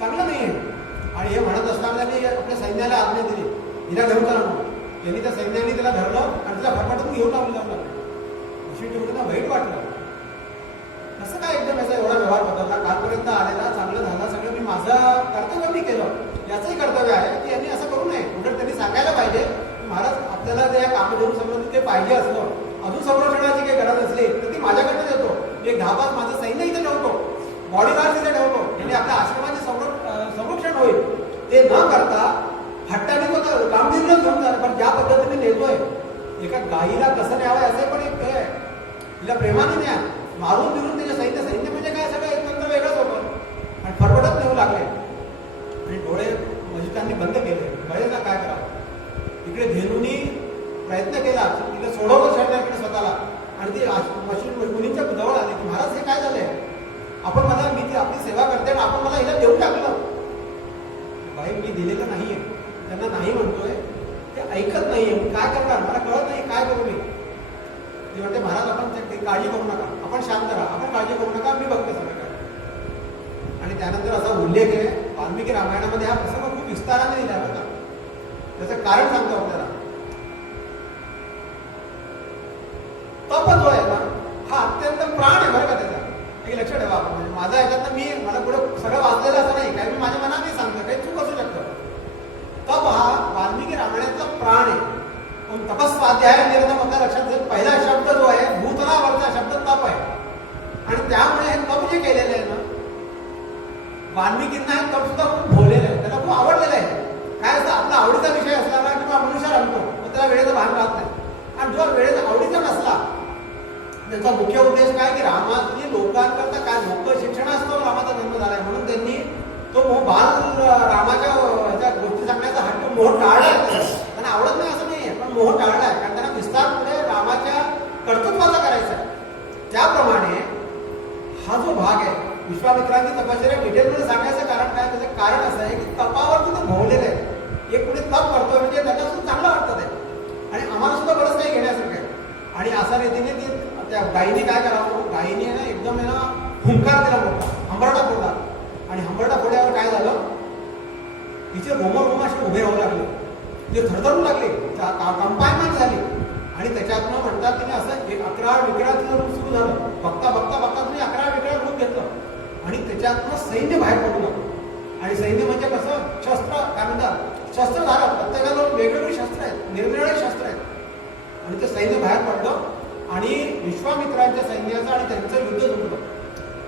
चांगलं नाही आहे. आणि हे म्हणत असताना त्यांनी आपल्या सैन्याला आज्ञा दिली, हिला घेऊन चला म्हणून. त्यांनी त्या सैन्याने तिला धरलं आणि तिला फटफटून घेऊन लावलं. अशी ठेवून त्यांना वाईट वाटलं. कसं काय एकदम याचा एवढा व्यवहार बदलला? कालपर्यंत आलेला चांगलं झालं सगळं, मी माझं कर्तव्य मी केलं. याचंही कर्तव्य आहे की यांनी असं करू नये. उलट त्यांनी सांगायला पाहिजे, महाराज आपल्याला त्या कामधेनू संबंधित ते पाहिजे असलं, अजून संरक्षणाची काही गरज असली तर ती माझ्याकडे देतो. एक 10-5 माझं सैन्य इथे ठेवतो, बॉडीगार्ड इथे ठेवतो, म्हणजे आपल्या आश्रमाचे संरक्षण होईल. ते न करता हट्टाने तो कामधेनूच घेऊन जाणार. पण ज्या पद्धतीने नेतोय, एका गाईला कसं न्यावं याचं पण एक आहे. तिला प्रेमाने न्या, मारून बिरून त्याचे सैन्य म्हणजे काय, सगळं एक तंत्र वेगळंच होतं. आणि फरफडत नेऊ लागले आणि डोळे मजिदांनी बंद केले. कळेल ना काय करावं. इकडे धेनूनी प्रयत्न केला, तिला सोडवलं शरीराकडे स्वतःला, आणि ती मुलींच्या जवळ आली की महाराज हे काय झालंय, मी ती आपली सेवा करते आणि आपण मला हिला देऊन टाकलं. बाई, मी दिलेलं नाहीये, त्यांना नाही म्हणतोय, ते ऐकत नाहीये, काय करणार, मला कळत नाही काय करू मी. ती म्हणते महाराज आपण काळजी करू नका, आपण शांत राहा, आपण काळजी करू नका, मी बघते सगळं काय. आणि त्यानंतर असा उल्लेख आहे वाल्मिकी रामायणामध्ये, हा प्रसंग खूप विस्ताराने दिला होता. त्याचं कारण सांगतो आपल्याला. तप जो आहे ना, हा अत्यंत प्राण आहे बरं का त्याचा. हे लक्ष ठेवा आपण. म्हणजे माझा ह्याच्यात मला पुढे सगळं वाचलेलं असं नाही, काय मी माझ्या मनाने सांगतो, काही चूक असू शकतं. तप हा वाल्मिकी रामायणातला प्राण आहे. पण तपस्वाध्याय निर्णय आपल्या लक्षात घेत, पहिला शब्द जो आहे भूतलावरचा शब्द तप आहे. आणि त्यामुळे हे तप जे केलेलं आहे ना, वाल्मिकींना हे तप सुद्धा खूप भोवलेलं आहे, त्याला खूप आवडलेलं आहे. काय असतं, आपला आवडीचा विषय असला ना किंवा मनुष्य रमतो, मग त्याला वेळेचं भान राहत नाही. आणि जो वेळेचा आवडीचा नसला, त्याचा मुख्य उद्देश काय की रामाची लोकांकरता काय लोक शिक्षणास्तव रामाचा जन्म झालाय म्हणून त्यांनी तो बाल रामाच्या ह्याच्या गोष्टी सांगण्याचा हट्ट मोह टाळलाय. त्यांना आवडत नाही असं नाहीये, पण मोह टाळलाय, कारण त्यांना विस्तार पुढे रामाच्या कर्तृत्वाचा करायचा आहे. त्याप्रमाणे हा जो भाग आहे विश्वामित्रांची तपश्चर्या डिटेलमध्ये सांगायचं कारण काय, त्याचं कारण असं आहे की तपावर तिथे भोवलेलं आहे. एक पुढे तप करतोय म्हणजे त्यांना सुद्धा चांगलं वाटतं ते, आणि आम्हाला सुद्धा बरंच काही घेण्यासारखं आहे. आणि अशा रीतीने ती त्या गायीने काय करावं, गायीने ना एकदम हुंकार दिला मोठा, हंबरडा फोडला. आणि हंबरडा फोडल्यावर काय झालं, तिचे रोम असे उभे राहू लागले, ते थरथरू लागले, कंपायमेंट झाली. आणि त्याच्यातनं म्हणतात तिने असं एक 11 विकराचं रूप सुरू झालं. बघता तिने 11 विकरा रूप घेतलं आणि त्याच्यातनं सैन्य बाहेर पडू लागलं. आणि सैन्य म्हणजे कसं, शस्त्र काय म्हणतात, शस्त्र झालं, प्रत्येकाला वेगवेगळी शस्त्र आहेत, निरनिराळे शस्त्र आहेत. आणि ते सैन्य बाहेर पडलं आणि विश्वामित्रांच्या सैन्याचं आणि त्यांचं युद्ध जुंपलं.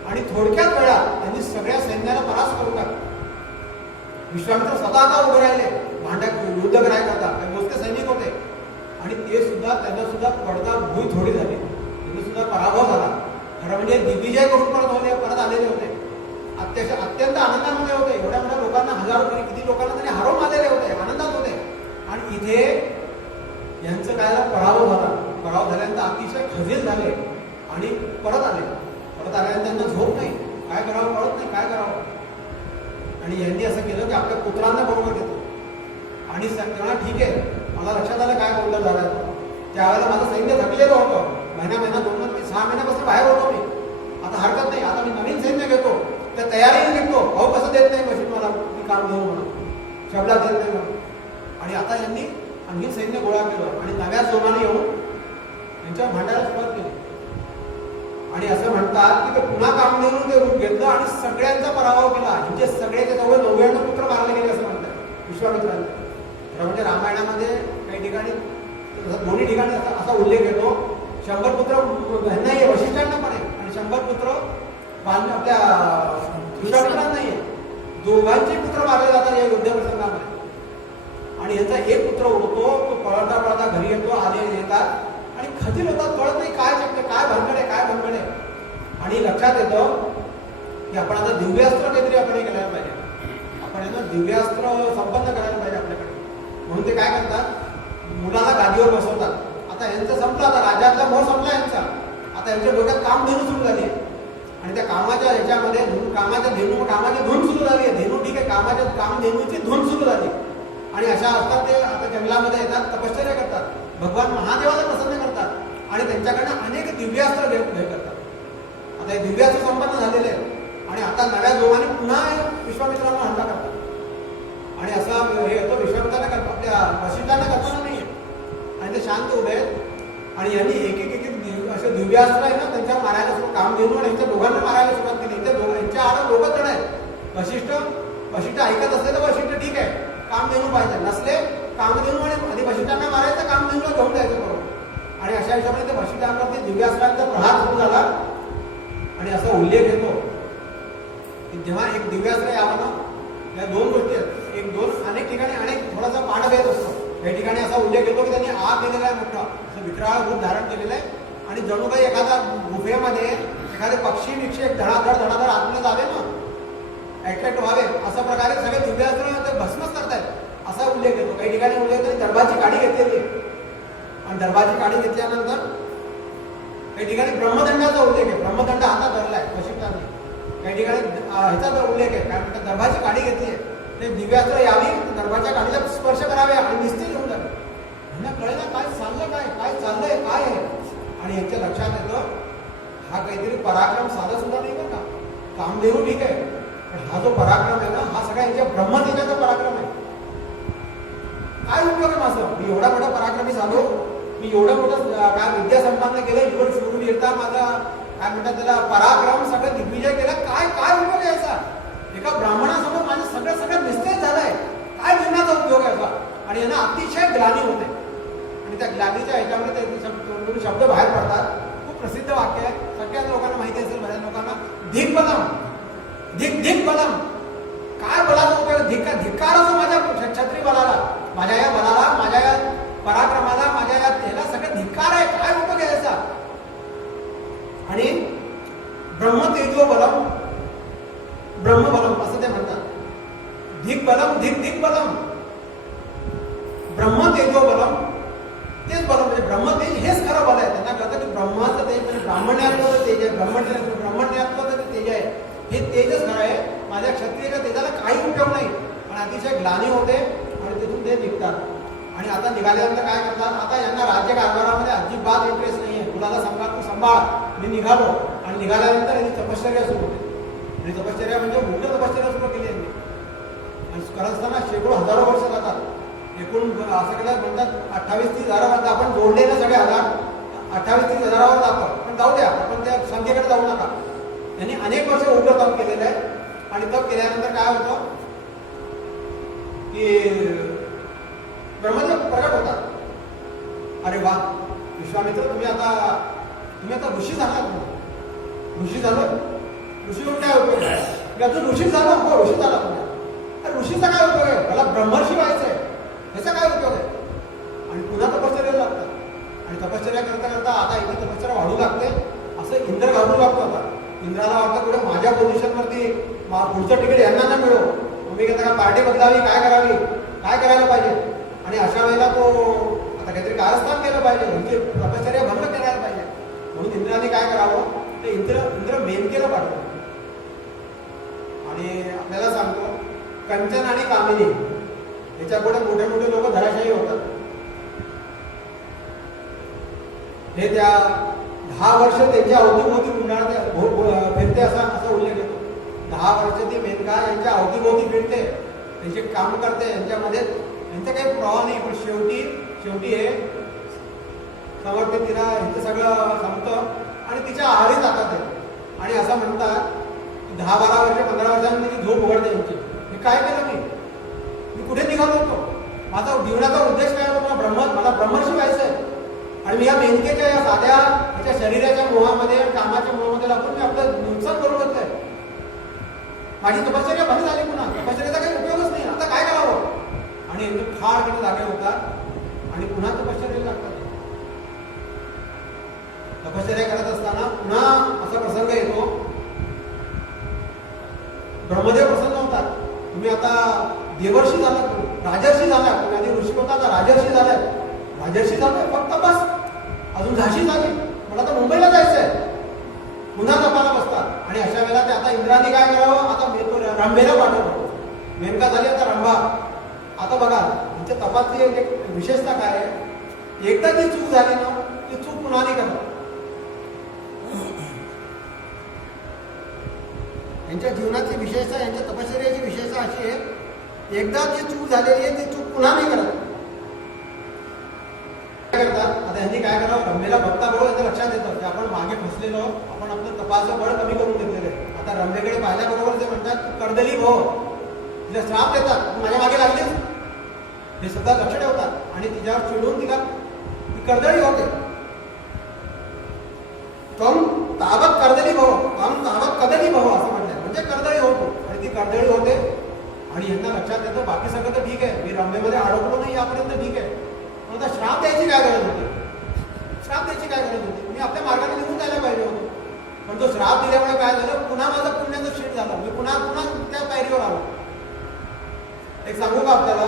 आणि थोडक्यात वेळात त्यांनी सगळ्या सैन्याला परास्त करून टाकलं. विश्वामित्र स्वतः का उभे राहिले युद्ध करायकरता, मोजके सैनिक होते. आणि ते सुद्धा त्यांना सुद्धा पडदा भुई थोडी झाली, त्यांनी सुद्धा पराभव झाला. खरं म्हणजे दिग्विजय करून परत आलेले होते. अत्यंत आनंदामध्ये होते. एवढ्या मोठ्या लोकांना, हजारो किती लोकांना त्यांनी हरवून आलेले होते, आनंदात होते. आणि इथे यांचं काय पराभव झाला. पराभव झाल्यानंतर अतिशय खजील झाले आणि परत आले. परत आल्यानंतर त्यांना झोप नाही, काय करावं कळत नाही, काय करावं. आणि यांनी असं केलं की आपल्या पुत्रांना बरोबर घेतो आणि तेव्हा ठीक आहे, मला लक्षात आलं काय बोललं झालं. त्यावेळेला माझं सैन्य थकलेलं होतं, महिना 6 महिन्यापासून बाहेर होतो मी. आता हरकत नाही, आता मी नवीन सैन्य घेतो, त्या तयारीने निघतो. भाऊ कसं देत नाही मशीन मला, मी काम घेऊ म्हणून, शब्दात देत नाही म्हणून. आणि आता यांनी आणखी सैन्य गोळा केलं आणि नव्या जोमाने येऊन यांच्यावर भांडायला सुरुवात केली. आणि असं म्हणतात की ते पुन्हा काम देऊन ते रूप घेतलं आणि सगळ्यांचा पराभव केला. म्हणजे सगळ्याचे जवळ 99 पुत्र मारले गेले असं म्हणतात विश्वामित्रांनी. म्हणजे रामायणामध्ये काही ठिकाणी, दोन्ही ठिकाणी असा उल्लेख येतो. 100 पुत्र नाही, वशिष्ठांना पण आहे, आणि 100 पुत्र आपल्या विश्वामित्रांना नाही आहे. दोघांचे पुत्र मारले जातात या युद्ध प्रसंगामध्ये. आणि यांचा एक पुत्र उडतो, तो पळता पळता घरी येतो, आले येतात आणि खजील होतात, कळत नाही काय शक्य, काय भनकडे काय भनकडे. आणि लक्षात येतं की आपण आता दिव्यास्त्र काहीतरी आपण हे करायला पाहिजे, आपण यांना दिव्यास्त्र संपन्न करायला पाहिजे आपल्याकडे. म्हणून ते काय करतात, मुलाला गादीवर बसवतात. आता यांचं संपलं, आता राज्यातला मोह संपला यांचा. आता यांच्या डोक्यात काम धेनू सुरू झाली आहे आणि त्या कामाच्या ह्याच्यामध्ये कामाची धून सुरू झाली आहे. धेनू ठीक आहे, काम धेनूची धून सुरू झाली. आणि अशा असतात ते आता जंगलामध्ये येतात, तपश्चर्या करतात, भगवान महादेवाला प्रसन्न करतात आणि त्यांच्याकडनं अनेक दिव्यास्त्र भेट करतात. आता हे दिव्यास्त्र संपन्न झालेले आहे आणि आता नव्या जोमाने पुन्हा विश्वामित्रांना हल्ला करतात. आणि असं हे येतो विश्वामित्रांना करतात, आपल्या वशिष्ठांना करताना नाही. आणि ते शांत उभे आहेत आणि यांनी एक असे दिव्यास्त्र आहे ना त्यांच्या मारायला सुरू काम घेऊन यांच्या दोघांना मारायला सुरुवात केली. यांच्या आड दोघं जण आहेत. वशिष्ठ ऐकत असले तर वशिष्ठ ठीक आहे, काम देणू पाहिजे, नसले काम देणू आणि आधी वशिष्ठांना मारायचं, काम देणूला घेऊन जायचं बरोबर. आणि अशा हिशोबाने ते वशिष्ठांवरती दिव्यास्त्रांचा प्रहार सुरू झाला. आणि असा उल्लेख येतो की जेव्हा एक दिव्यास्त्र यावं ना, या 2 गोष्टी आहेत. एक 2 अनेक ठिकाणी अनेक थोडासा पाठभेद असतो. काही ठिकाणी असा उल्लेख येतो की त्यांनी आग केलेला आहे, मोठा असं विक्राळ रूप धारण केलेलं आहे. आणि जणू काही एखादा गुफेमध्ये एखादे पक्षी विक्षी धडाधड आतमध्ये जावे ना, अट्रॅक्ट व्हावे, अशा प्रकारे सगळे दिव्यास्त्र ते भस्मच करतायत असा उल्लेख येतो. काही ठिकाणी उल्लेख येतो दरबारची गाडी घेतलेली आहे आणि दरबारची गाडी घेतल्यानंतर काही ठिकाणी ब्रह्मदंडाचा उल्लेख आहे, ब्रह्मदंड हातात धरलाय वशिष्ठांनी. काही ठिकाणी ह्याचा उल्लेख आहे, काय म्हणतात दरबारची गाडी घेतली आहे, ते दिव्यास्त्र यावी, दरबारच्या गाडीला स्पर्श करावे आणि निस्तेज होऊन जावे. यांना कळेना काय चाललं, काय चाललंय काय आहे. आणि यांच्या लक्षात येतं हा काहीतरी पराक्रम साधा सुद्धा नाही बरं का, कामधेनू ठीक आहे, पण हा जो पराक्रम आहे ना, हा सगळ्या यांच्या ब्रह्मतेजाचा पराक्रम आहे. काय उपयोग आहे माझं, मी एवढा मोठा पराक्रमी झालो, मी एवढं मोठं काय विद्या संपादन केलं, एवढं शूरवीरता, माझा काय म्हणतात त्याला पराक्रम, सगळं दिग्विजय केला, काय काय उपयोग आहे याचा. एका ब्राह्मणासमोर माझं सगळं निस्तेज झालंय, काय जीवनाचा उपयोग आहे याचा. आणि यांना अतिशय ग्लानी होते आणि त्या ग्लानीच्या ह्याच्यामध्ये ते शब्द बाहेर पडतात. खूप प्रसिद्ध वाक्य आहे, सगळ्या लोकांना माहिती असेल, बऱ्याच लोकांना. धिक्बलम, धिक्बलम, काय बलाचा उपयोग, धिक्कार असो माझ्या क्षत्रिय बलाला, माझ्या या बलाला, माझ्या या पराक्रमाला, माझ्या या त्याला सगळं धिक्कार आहे, काय उपयोग आहे याचा. आणि ब्रह्मतेजो बलम, ब्रह्मबलम असं ते म्हणतात. धिक्बलम, धिक्बलम, ब्रह्मतेजो बलम, तेच बलम म्हणजे ब्रह्मतेज हेच खरं बल आहे. त्यांना कळतं की ब्रह्माचं तेज म्हणजे ब्राह्मण्यात्मक तेज आहे, ब्रह्मण्यात्मक तेज आहे, हे तेजच खरं आहे. माझ्या क्षत्रियच्या तेजाला काही उपयोग नाही, पण अतिशय ग्लानी होते आणि तिथून ते निघतात. आणि आता निघाल्यानंतर काय करतात, आता यांना राज्य कारभारामध्ये अजिबात इंटरेस्ट नाही आहे. मुलाला सांभाळ, मी निघालो. आणि निघाल्यानंतर यांनी तपश्चर्या सुरू होते. आणि तपश्चर्या म्हणजे मोठं तपश्चर्या सुरू केली यांनी. आणि करत असताना शेकडो हजारो वर्ष जातात. एकूण असं केलं म्हणतात 28-30 हजारावर आपण जोडले ना सगळे हजार, 28-30 हजारावर जातो. पण जाऊ द्या, आपण त्या संख्येकडे जाऊ नका. यांनी अनेक वर्ष उलट तप केलेलं आहे. आणि तप केल्यानंतर काय होतं की ब्रह्मदेव प्रगट होतात. अरे वा विश्वामित्र, तुम्ही आता ऋषी झालात. ऋषी झालं, ऋषी होऊन काय उपयोग आहे, मी अजून ऋषी झालो. हो ऋषी झाला तुम्ही, ऋषीचा काय उपयोग आहे, मला ब्रह्मर्षी व्हायचं आहे, ह्याचा काय उपयोग आहे. आणि पुन्हा तपश्चर्या लागतात. आणि तपश्चर्या करता करता आता इथे तपश्चर्या वाढू लागते. असं इंद्र घाबरू लागतो. आता इंद्राला वाटतं पुढे माझ्या पोझिशनवरती पुढचं तिकीट यांना ना मिळो, तुम्ही का पार्टी बदलावी, काय करावी, काय करायला पाहिजे. आणि अशा वेळेला तो आता काहीतरी कारस्थान केलं पाहिजे, म्हणजे तपश्चर्या भंग करायला पाहिजे. म्हणून इंद्राने काय करावं, ते इंद्र मेनकेला पाठवलं. आणि आपल्याला सांगतो कंचन आणि कामिनी याच्यापुढे मोठे मोठे लोक धराशायी होतात. हे त्या 10 वर्ष त्यांच्या अवतीभोवती फिरते असा उल्लेख येतो. 10 वर्ष ती मेनका यांच्या अवतीभोवती फिरते, त्यांचे काम करते, यांच्यामध्ये यांचं काही प्रवाह नाही. पण शेवटी हे समर्थ तिला हिचं सगळं सांगतं आणि तिच्या आहारी जातात ते. आणि असं म्हणतात 10-12 वर्ष 15 वर्षांनी तिची झोप उघडते यांची. मी काय केलं, मी कुठे निघालो होतो, माझा जीवनाचा उद्देश काय होता, मला ब्रह्मर्षी व्हायचं आहे. आणि मी या मेनकेच्या या साध्या याच्या शरीराच्या मोहामध्ये कामाच्या मोहामध्ये लागून मी आपलं नुकसान करून घेतलंय. माझी तपश्चर्या बंद झाली, पुन्हा तपश्चर्याचा काही उपयोगच नाही, आता काय करावं. आणि एकदम खाडकडे जागे होतात आणि पुन्हा तपश्चर्या लागतात. तपश्चर्या करत असताना पुन्हा असा प्रसंग येतो, ब्रह्मदेव प्रसन्न होतात. तुम्ही आता देवर्षी झाला, राजर्षी झाला, तुम्ही आधी ऋषी होता, आता राजर्षी झालाय, फक्त बस अजून झाशी झाली, मला तर मुंबईला जायचंय. पुन्हा तपाला बसतात. आणि अशा वेळेला ते आता इंद्राने काय करावं, आता रंभेला पाठवतो. मेनका झाली आता रंभा. आता बघा त्यांच्या तपासची एक विशेषता काय आहे, एकदा जी चूक झाली ना ती चूक पुन्हा नाही करत. यांच्या जीवनाची विशेषता, यांच्या तपश्चर्याची विशेषता अशी आहे, एकदा जी चूक झालेली आहे ती चूक पुन्हा नाही करत. काय करतात आता यांनी काय करावं, रंभेला बघता यांच्या लक्षात येतं की आपण मागे फसलेलो, आपण आपलं तपासचं बळ कमी करून घेतलेलं आहे. आता रंभेकडे पाहिल्याबरोबर ते म्हणतात कर्दली भो, तिला श्राप देतात, माझ्या मागे लागलीच, हे स्वतः लक्ष ठेवतात आणि तिच्यावर चिडून तिला ती कर्दळी होते. कम तावत कर्दली भव, कम तावत कदली भव असं म्हणतात, म्हणजे कर्दळी होतो. आणि ती कर्दळी होते आणि यांना लक्षात येतं बाकी सगळं तर ठीक आहे, मी रंभेमध्ये अडकलो नाही यापर्यंत ठीक आहे, पण आता श्राप द्यायची काय गरज होती, मी आपल्या मार्गाने निघून जायला पाहिजे होतो. पण तो श्राप दिल्यामुळे काय झालं, पुन्हा माझा पुण्याचं शीट झाला, मी पुन्हा त्या पायरीवर आलो. एक सांगू का आपल्याला,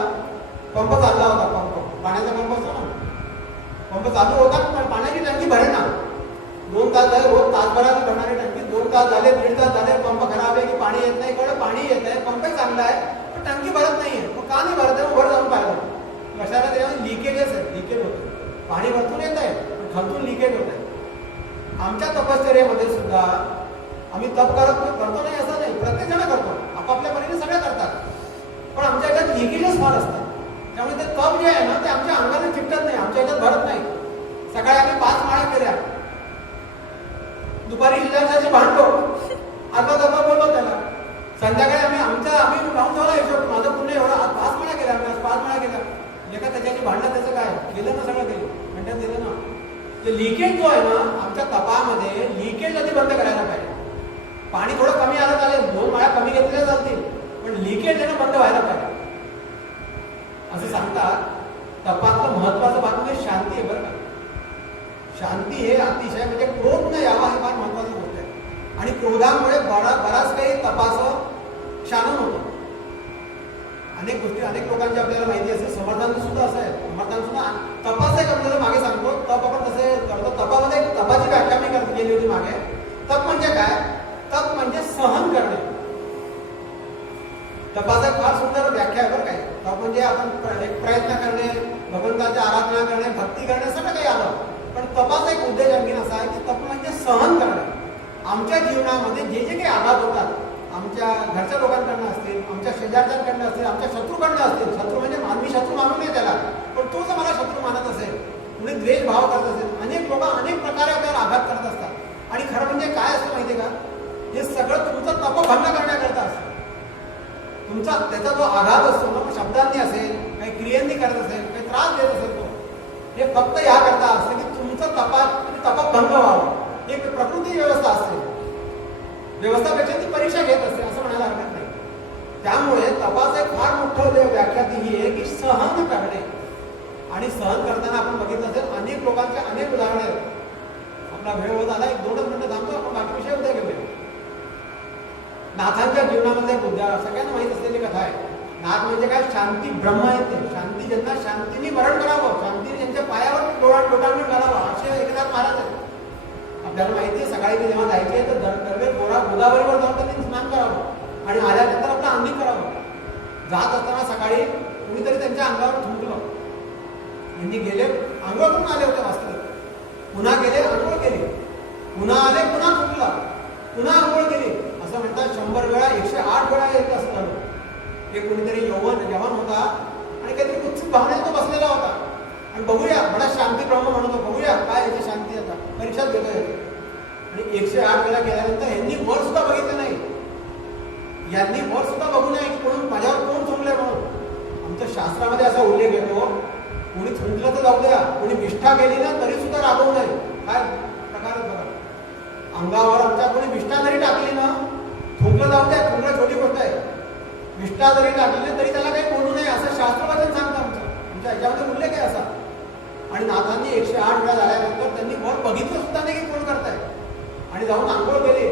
पंप चालला होता, पाण्याचा पंप असतो ना, पंप चालू होता पण पाण्याची टंकी भरे ना. 2 तास झाले, रोज तासभरात भरणारी टंकी, 2 तास झाले, 1.5 तास झाले, पंप खराब आहे की पाणी येत नाही, कळलं पाणी येत आहे, पंपही चांगला आहे पण टंकी भरत नाहीये. मग का नाही भरत आहे, वर जाऊन पाहिलं कशाला, त्याच्यामध्ये लिकेजेस आहे, लिकेज होतं, पाणी वरतून येत आहे पण खालतून लिकेज होत आहे. आमच्या तपश्चर्येमध्ये सुद्धा आम्ही तप करतो नाही असं नाही, प्रत्येक जण करतो, आपापल्या परीने सगळे करतात, पण आमच्या ह्याच्यात लिकेजेस फार असतात. त्यामुळे ते तप जे आहे ना ते आमच्या अंगाने चिकटत नाही, आमच्या ह्याच्यात भरत नाही. सकाळी आम्ही 5 माळा केल्या, दुपारी शिजायचे भांडलो, आता दबा बोललो त्याला, संध्याकाळी आम्ही लावून ठेवला हिशोब, माझं पुण्य एवढा, आज 5 माळा केल्या, आम्ही आज 5 माळा केल्या. एका त्याच्याची भांडणं, त्याचं काय केलं ना, सगळं केलं, म्हणतात दिलं ना. ते लिकेज जो आहे ना आमच्या तपामध्ये, लिकेज आधी बंद करायला पाहिजे. पाणी थोडं कमी आलं चालेल, 2 माळा कमी घेतल्या जातील, पण लिकेज आहे ना बंद व्हायला पाहिजे असं सांगतात. तपातलं महत्वाचं भाग म्हणजे शांती आहे बरं का. शांती हे अतिशय, म्हणजे क्रोध न यावा हे फार महत्वाची गोष्ट आहे. आणि क्रोधामुळे बराच काही तपास शानन होतो. अनेक गोष्टी अनेक लोकांची आपल्याला माहिती असते, समर्थांचं सुद्धा असं आहे, समर्थांचं सुद्धा तपास एक आपल्याला मागे सांगतो, तप आपण तसे करतो. तपामध्ये तपाची व्याख्या मी केली होती मागे. तप म्हणजे काय, तप म्हणजे सहन करणे. तपाचा फार सुंदर व्याख्या आहे बरं काय. तप म्हणजे आपण एक प्रयत्न करणे, भगवंताची आराधना करणे, भक्ती करणे, सगळं काही आलं. पण तपाचा एक उद्देश आणखी असा आहे की तप म्हणजे सहन करणे. आमच्या जीवनामध्ये जे जे काही आघात होतात, आमच्या घरच्या लोकांकडनं असतील, आमच्या शेजारच्यांकडनं असतील, आमच्या शत्रूकडनं असतील, शत्रू म्हणजे मानवी शत्रू मानू नये त्याला, पण तो जर मला शत्रू मानत असेल, कुणी द्वेष भाव करत असेल, अनेक लोक अनेक प्रकारे आपल्याला आघात करत असतात. आणि खरं म्हणजे काय असतं माहिती का, हे सगळं तुमचं तप भंग करण्याकरता असतं. तुमचा त्याचा जो आघात असतो ना, शब्दांनी असेल, काही क्रियांनी करत असेल, काही त्रास देत असेल, तो हे फक्त याकरता असतं की तुमचं तप भंग व्हावं. एक प्रकृती व्यवस्था असते, व्यवस्थापेक्षा ती परीक्षा घेत असते असं म्हणायला हरकत नाही. त्यामुळे तपास एक फार मोठं व्याख्या ही आहे की सहन करणे. आणि सहन करताना आपण बघितलं असेल अनेक लोकांचे अनेक उदाहरणं आहेत. आपला वेळ होत आला, 1-2 मिनिटं थांबतो, आपण बाकी विषय उद्या घेऊया. नाथांच्या जीवनामध्ये सगळ्यांना माहीत असलेली कथा आहे. नाथ म्हणजे काय, शांती ब्रह्म आहे ते. शांती ज्यांना शांतीने मरण करावं, शांतीने ज्यांच्या पायावर लोटांगण करावं, असे एकनाथ महाराज आहेत. आपल्याला माहिती आहे, सकाळी मी जेव्हा जायचे तर दरवेळ गोदावरीवर जाऊन त्यांनी स्नान करावं आणि आल्यानंतर आपलं अंगी करावं. जात असताना सकाळी कुणीतरी त्यांच्या अंगावर थुंकलं. यांनी गेले, आंघोळ करून आले होते वास्तविक. पुन्हा गेले, आंघोळ केली. पुन्हा आले, पुन्हा थुंकला, पुन्हा आंघोळ केली. असं म्हणतात 100 वेळा 108 वेळा येत असं झालं. हे कोणीतरी जवान होता आणि काहीतरी उत्सुक भावनेने तो बसलेला होता. आणि बघूया, बडा शांती ब्रह्म म्हणतो, बघूया काय याची शांती आता परीक्षात घेतोय. आणि 108 वेळा केल्यानंतर यांनी वर सुद्धा बघितलं नाही. यांनी वर सुद्धा बघू नये की कोण माझ्यावर कोण थुंकले म्हणून. आमच्या शास्त्रामध्ये असा उल्लेख येतो, कोणी थुंकलं तर जाऊ द्या, कोणी विष्ठा केली ना तरी सुद्धा राबवू नये. काय प्रकार बघा, अंगावर आमच्या कोणी विष्ठा जरी टाकली ना, थुंकलं जाऊ द्या, थुंकलं छोटी गोष्ट आहे. विष्ठा जरी टाकली ना तरी त्याला काही बोलू नये असं शास्त्रवचन सांगतं आमच्या याच्यामध्ये उल्लेख आहे असा. आणि नाथांनी 108 वेळा झाल्यानंतर त्यांनी वर बघितलं सुद्धा नाही की कोण करताय. आणि जाऊन आंघोळ केली.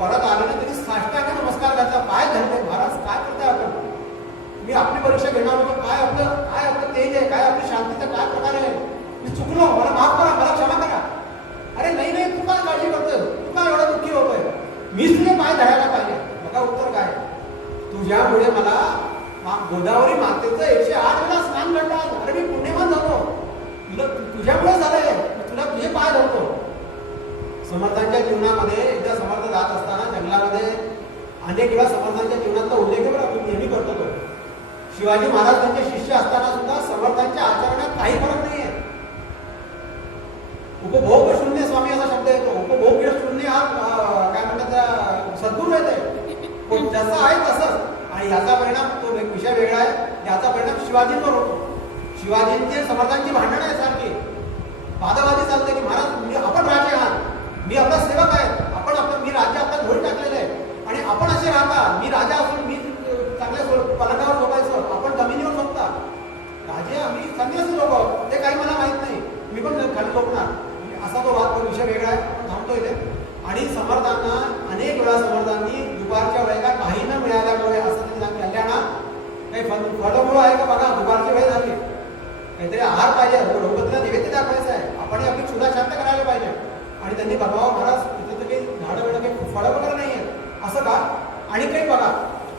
परत आले ना तरी साष्टांग नमस्कार घातला, पाय धरले. महाराज काय करताय आपण, मी आपली परीक्षा घेणार होतो, काय आपलं तेज आहे, काय आपली शांतीचा काय प्रकार आहे, मी चुकलो, मला माफ करा, मला क्षमा करा. अरे नाही तू काय काळजी करतोय, तू काय एवढा दुःखी होतोय, मीच तुझे पाय धरायला पाहिजे. बघा उत्तर काय, तुझ्यामुळे मला गोदावरी मातेचं 108 वेळा स्नान घडलं. अरे मी पुण्यवान झालो, तुझ्यामुळे झालंय, तुला तुझे पाय धरतो. समर्थांच्या जीवनामध्ये एकदा समर्थ जात असताना जंगलामध्ये अनेक वेळा समर्थांच्या जीवनाचा उल्लेख आपण नेहमी करतो. तो शिवाजी महाराज त्यांचे शिष्य असताना सुद्धा समर्थांच्या आचरणात काही फरक नाहीये. उपभोग शून्य स्वामी असा शब्द येतो. उपभोग शून्य हा काय म्हणतात सद्गुरू येते, जसं आहे तसंच. आणि याचा परिणाम, तो विषय वेगळा आहे, याचा परिणाम शिवाजींवर होतो. शिवाजींचे समर्थांची भांडण आहे सारखी, वादावादी चालते की महाराज आपण राजे आहात, मी आपला सेवक आहे, मी राज्य आपला धोळी टाकलेलं आहे आणि आपण असे राहता, मी राजा असून मी चांगल्या पलंगावर झोपायचं, आपण जमिनीवर झोपता. राजे आम्ही संन्यासी लोक आहोत, ते काही मला माहित नाही, मी पण खाली झोपणार. असा तो वाद, विषय वेगळा आहे, आपण थांबतो इथे. आणि समर्थांना अनेक वेळा समर्थांनी दुपारच्या वेळेला काही न मिळाल्यामुळे असं त्यांनी कल्याणा काही फळमुळं आहे का बघा, दुपारची वेळ झाली, काहीतरी आहार पाहिजे, भगवतीला नैवेद्य दाखवायचं आहे, आपण आपली क्षुधा शांत करायला पाहिजे. आणि त्यांनी बघावं, महाराज तिथे तर काही झाडं वेळं काही फळं वगैरे नाही आहेत असं का, आणि काही बघा.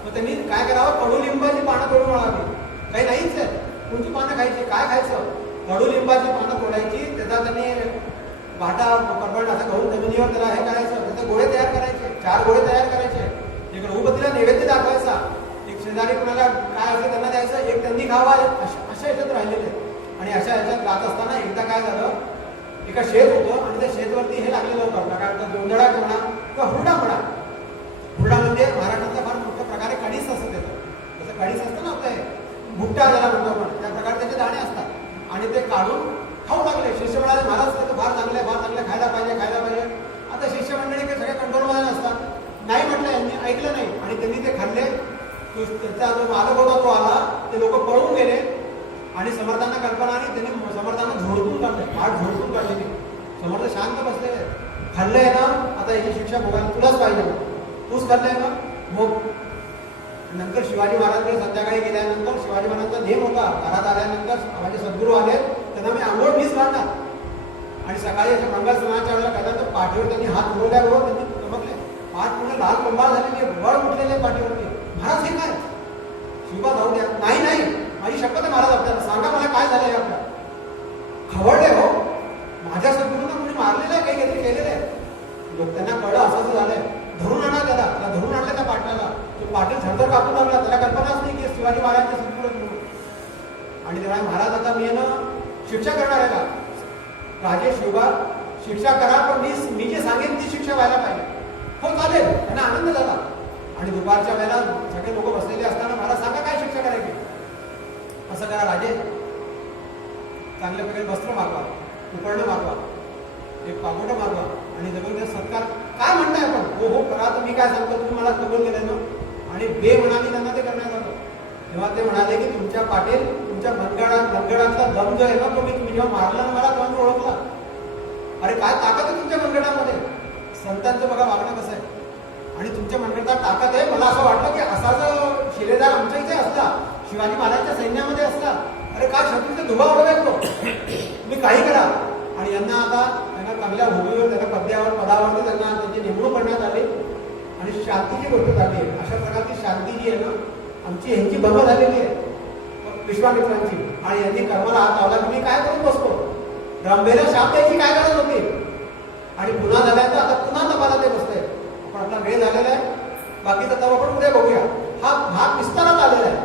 मग त्यांनी काय करावं, कडुलिंबाची पानं तोडून आणावी. काही नाहीच आहे, कोणती पानं खायची, काय खायचं, कडुलिंबाची पानं तोडायची, त्याचा त्यांनी बाटा करबड असं घेऊन जमिनीवर त्याला हे करायचं, त्याचे गोळे तयार करायचे, 4 गोळे तयार करायचे, एक रघुपतीला नैवेद्य दाखवायचा, एक शेजारी कुणाला काय असेल त्यांना द्यायचं, एक त्यांनी खावा. अशा याच्यात राहिलेले. आणि अशा याच्यात जात असताना एकदा काय झालं, एका शेत होतं आणि त्या शेतवरती हे लागलेलं होतं, काय गोंधळा म्हणा किंवा हुरडा म्हणा. हुरडा म्हणजे महाराष्ट्रातल्या फार मोठ्या प्रकारे कणीस असतं, त्याचं जसं कणीस असतं ना आपलं भुट्टा ज्याला म्हणतो आपण, त्या प्रकारे त्याचे दाणे असतात. आणि ते काढून खाऊ लागले. शिष्य म्हणाले, महाराज ते फार चांगले खायला पाहिजे. आता शिष्य मंडळी काही सगळे कंट्रोलमध्ये नसतात, नाही म्हटलं, यांनी ऐकलं नाही आणि त्यांनी ते खाल्ले. त्याचा जो मालक होता तो आला, ते लोक पळून गेले आणि समर्थांना कल्पना आली, त्यांनी समर्थांना झोडपून काढले, पाठ झोडपून काढले. समर्थ शांत बसलेले, खाल्लंय ना, आता याची शिक्षा भोगायला तुलाच पाहिजे, तूच खाल्लंय ना मग. नंतर शिवाजी महाराजांकडे संध्याकाळी गेल्यानंतर शिवाजी महाराजांचा नेम होता, घरात आल्यानंतर माझे सद्गुरू आले, त्यांना मी आंघोळ मीच घालणार. आणि सकाळी अशा मंगल स्नानाच्या वेळेला पहिल्यांदा पाठीवर त्यांनी हात फिरवल्याबरोबर त्यांनी चमकले, पाठ पूर्ण लाल कंबाळ झालेली, वळ उठलेले पाठीवरती. महाराज हे काय, शिवा जाऊ द्या. नाही माझी शपथ आहे महाराज, आपल्याला सांगा मला काय झालंय. आपल्या खवळले हो, माझ्या सद्गुरूंना कोणी मारलेलं आहे, काही काहीतरी केलेलं आहे. लोक त्यांना कळलं असं झालंय, धरून आणा त्याला धरून आणलं त्या पाटलाला. तो पाटील झरझर कापू लागला, त्याला कल्पनाच नाही की शिवाजी महाराजचे सद्गुरू म्हणून. आणि तेव्हा महाराज आता मी शिक्षा करणार आहे का, राजे शिवबा शिक्षा करा, पण मी जे सांगेन ती शिक्षा व्हायला पाहिजे. हो चालेल, त्यांना आनंद झाला. आणि दुपारच्या वेळेला सगळे लोक बसलेले असताना महाराज सांगा काय शिक्षा करायची. असं करा राजे, चांगल्या प्रकारे वस्त्र मागवा, उपरणं मागवा, एक पागोटं मागवा आणि जबरदस्त सत्कार. काय म्हणताय आपण, हो करा, तर मी काय सांगतो, तुम्ही मला कबूल केलं ना. आणि बे म्हणाली त्यांना ते करण्यात आलं. तेव्हा ते म्हणाले की तुमच्या पाटील, तुमच्या मनगडातला दम जो आहे ना, तो मी तुम्ही जेव्हा मारला ना मला तेव्हा मी ओळखला. अरे काय ताकद आहे तुमच्या मनगडामध्ये. संतांचं बघा वागणं कसं आहे. आणि तुमच्या मनगडात ताकद आहे. मला असं वाटलं की असा जर शिलेदार आमच्या इथे असला, शिवाजी महाराजच्या सैन्यामध्ये असला, अरे काय शत्रूचे धुवा उडवायचो, तुम्ही काही करा. आणि यांना आता त्यांना चांगल्या भूमीवर, त्यांना पदावरती त्यांना त्यांची नेमणूक करण्यात आली आणि शांतीची गोष्ट झाली. अशा प्रकारची शांती जी आहे ना, आमची ह्यांची भंग झालेली आहे विश्वामित्रांची, आणि यांनी कर्माला हात लावला की मी काय करून बसतो. रंभेला शाप द्यायची काय गरज होती. आणि पुन्हा झाल्यानंतर आता पुन्हा तपाला ते बसतंय. पण आपला वेळ झालेला आहे, बाकीचा तव आपण उद्या बघूया. हा भाग विस्तारात आलेला आहे.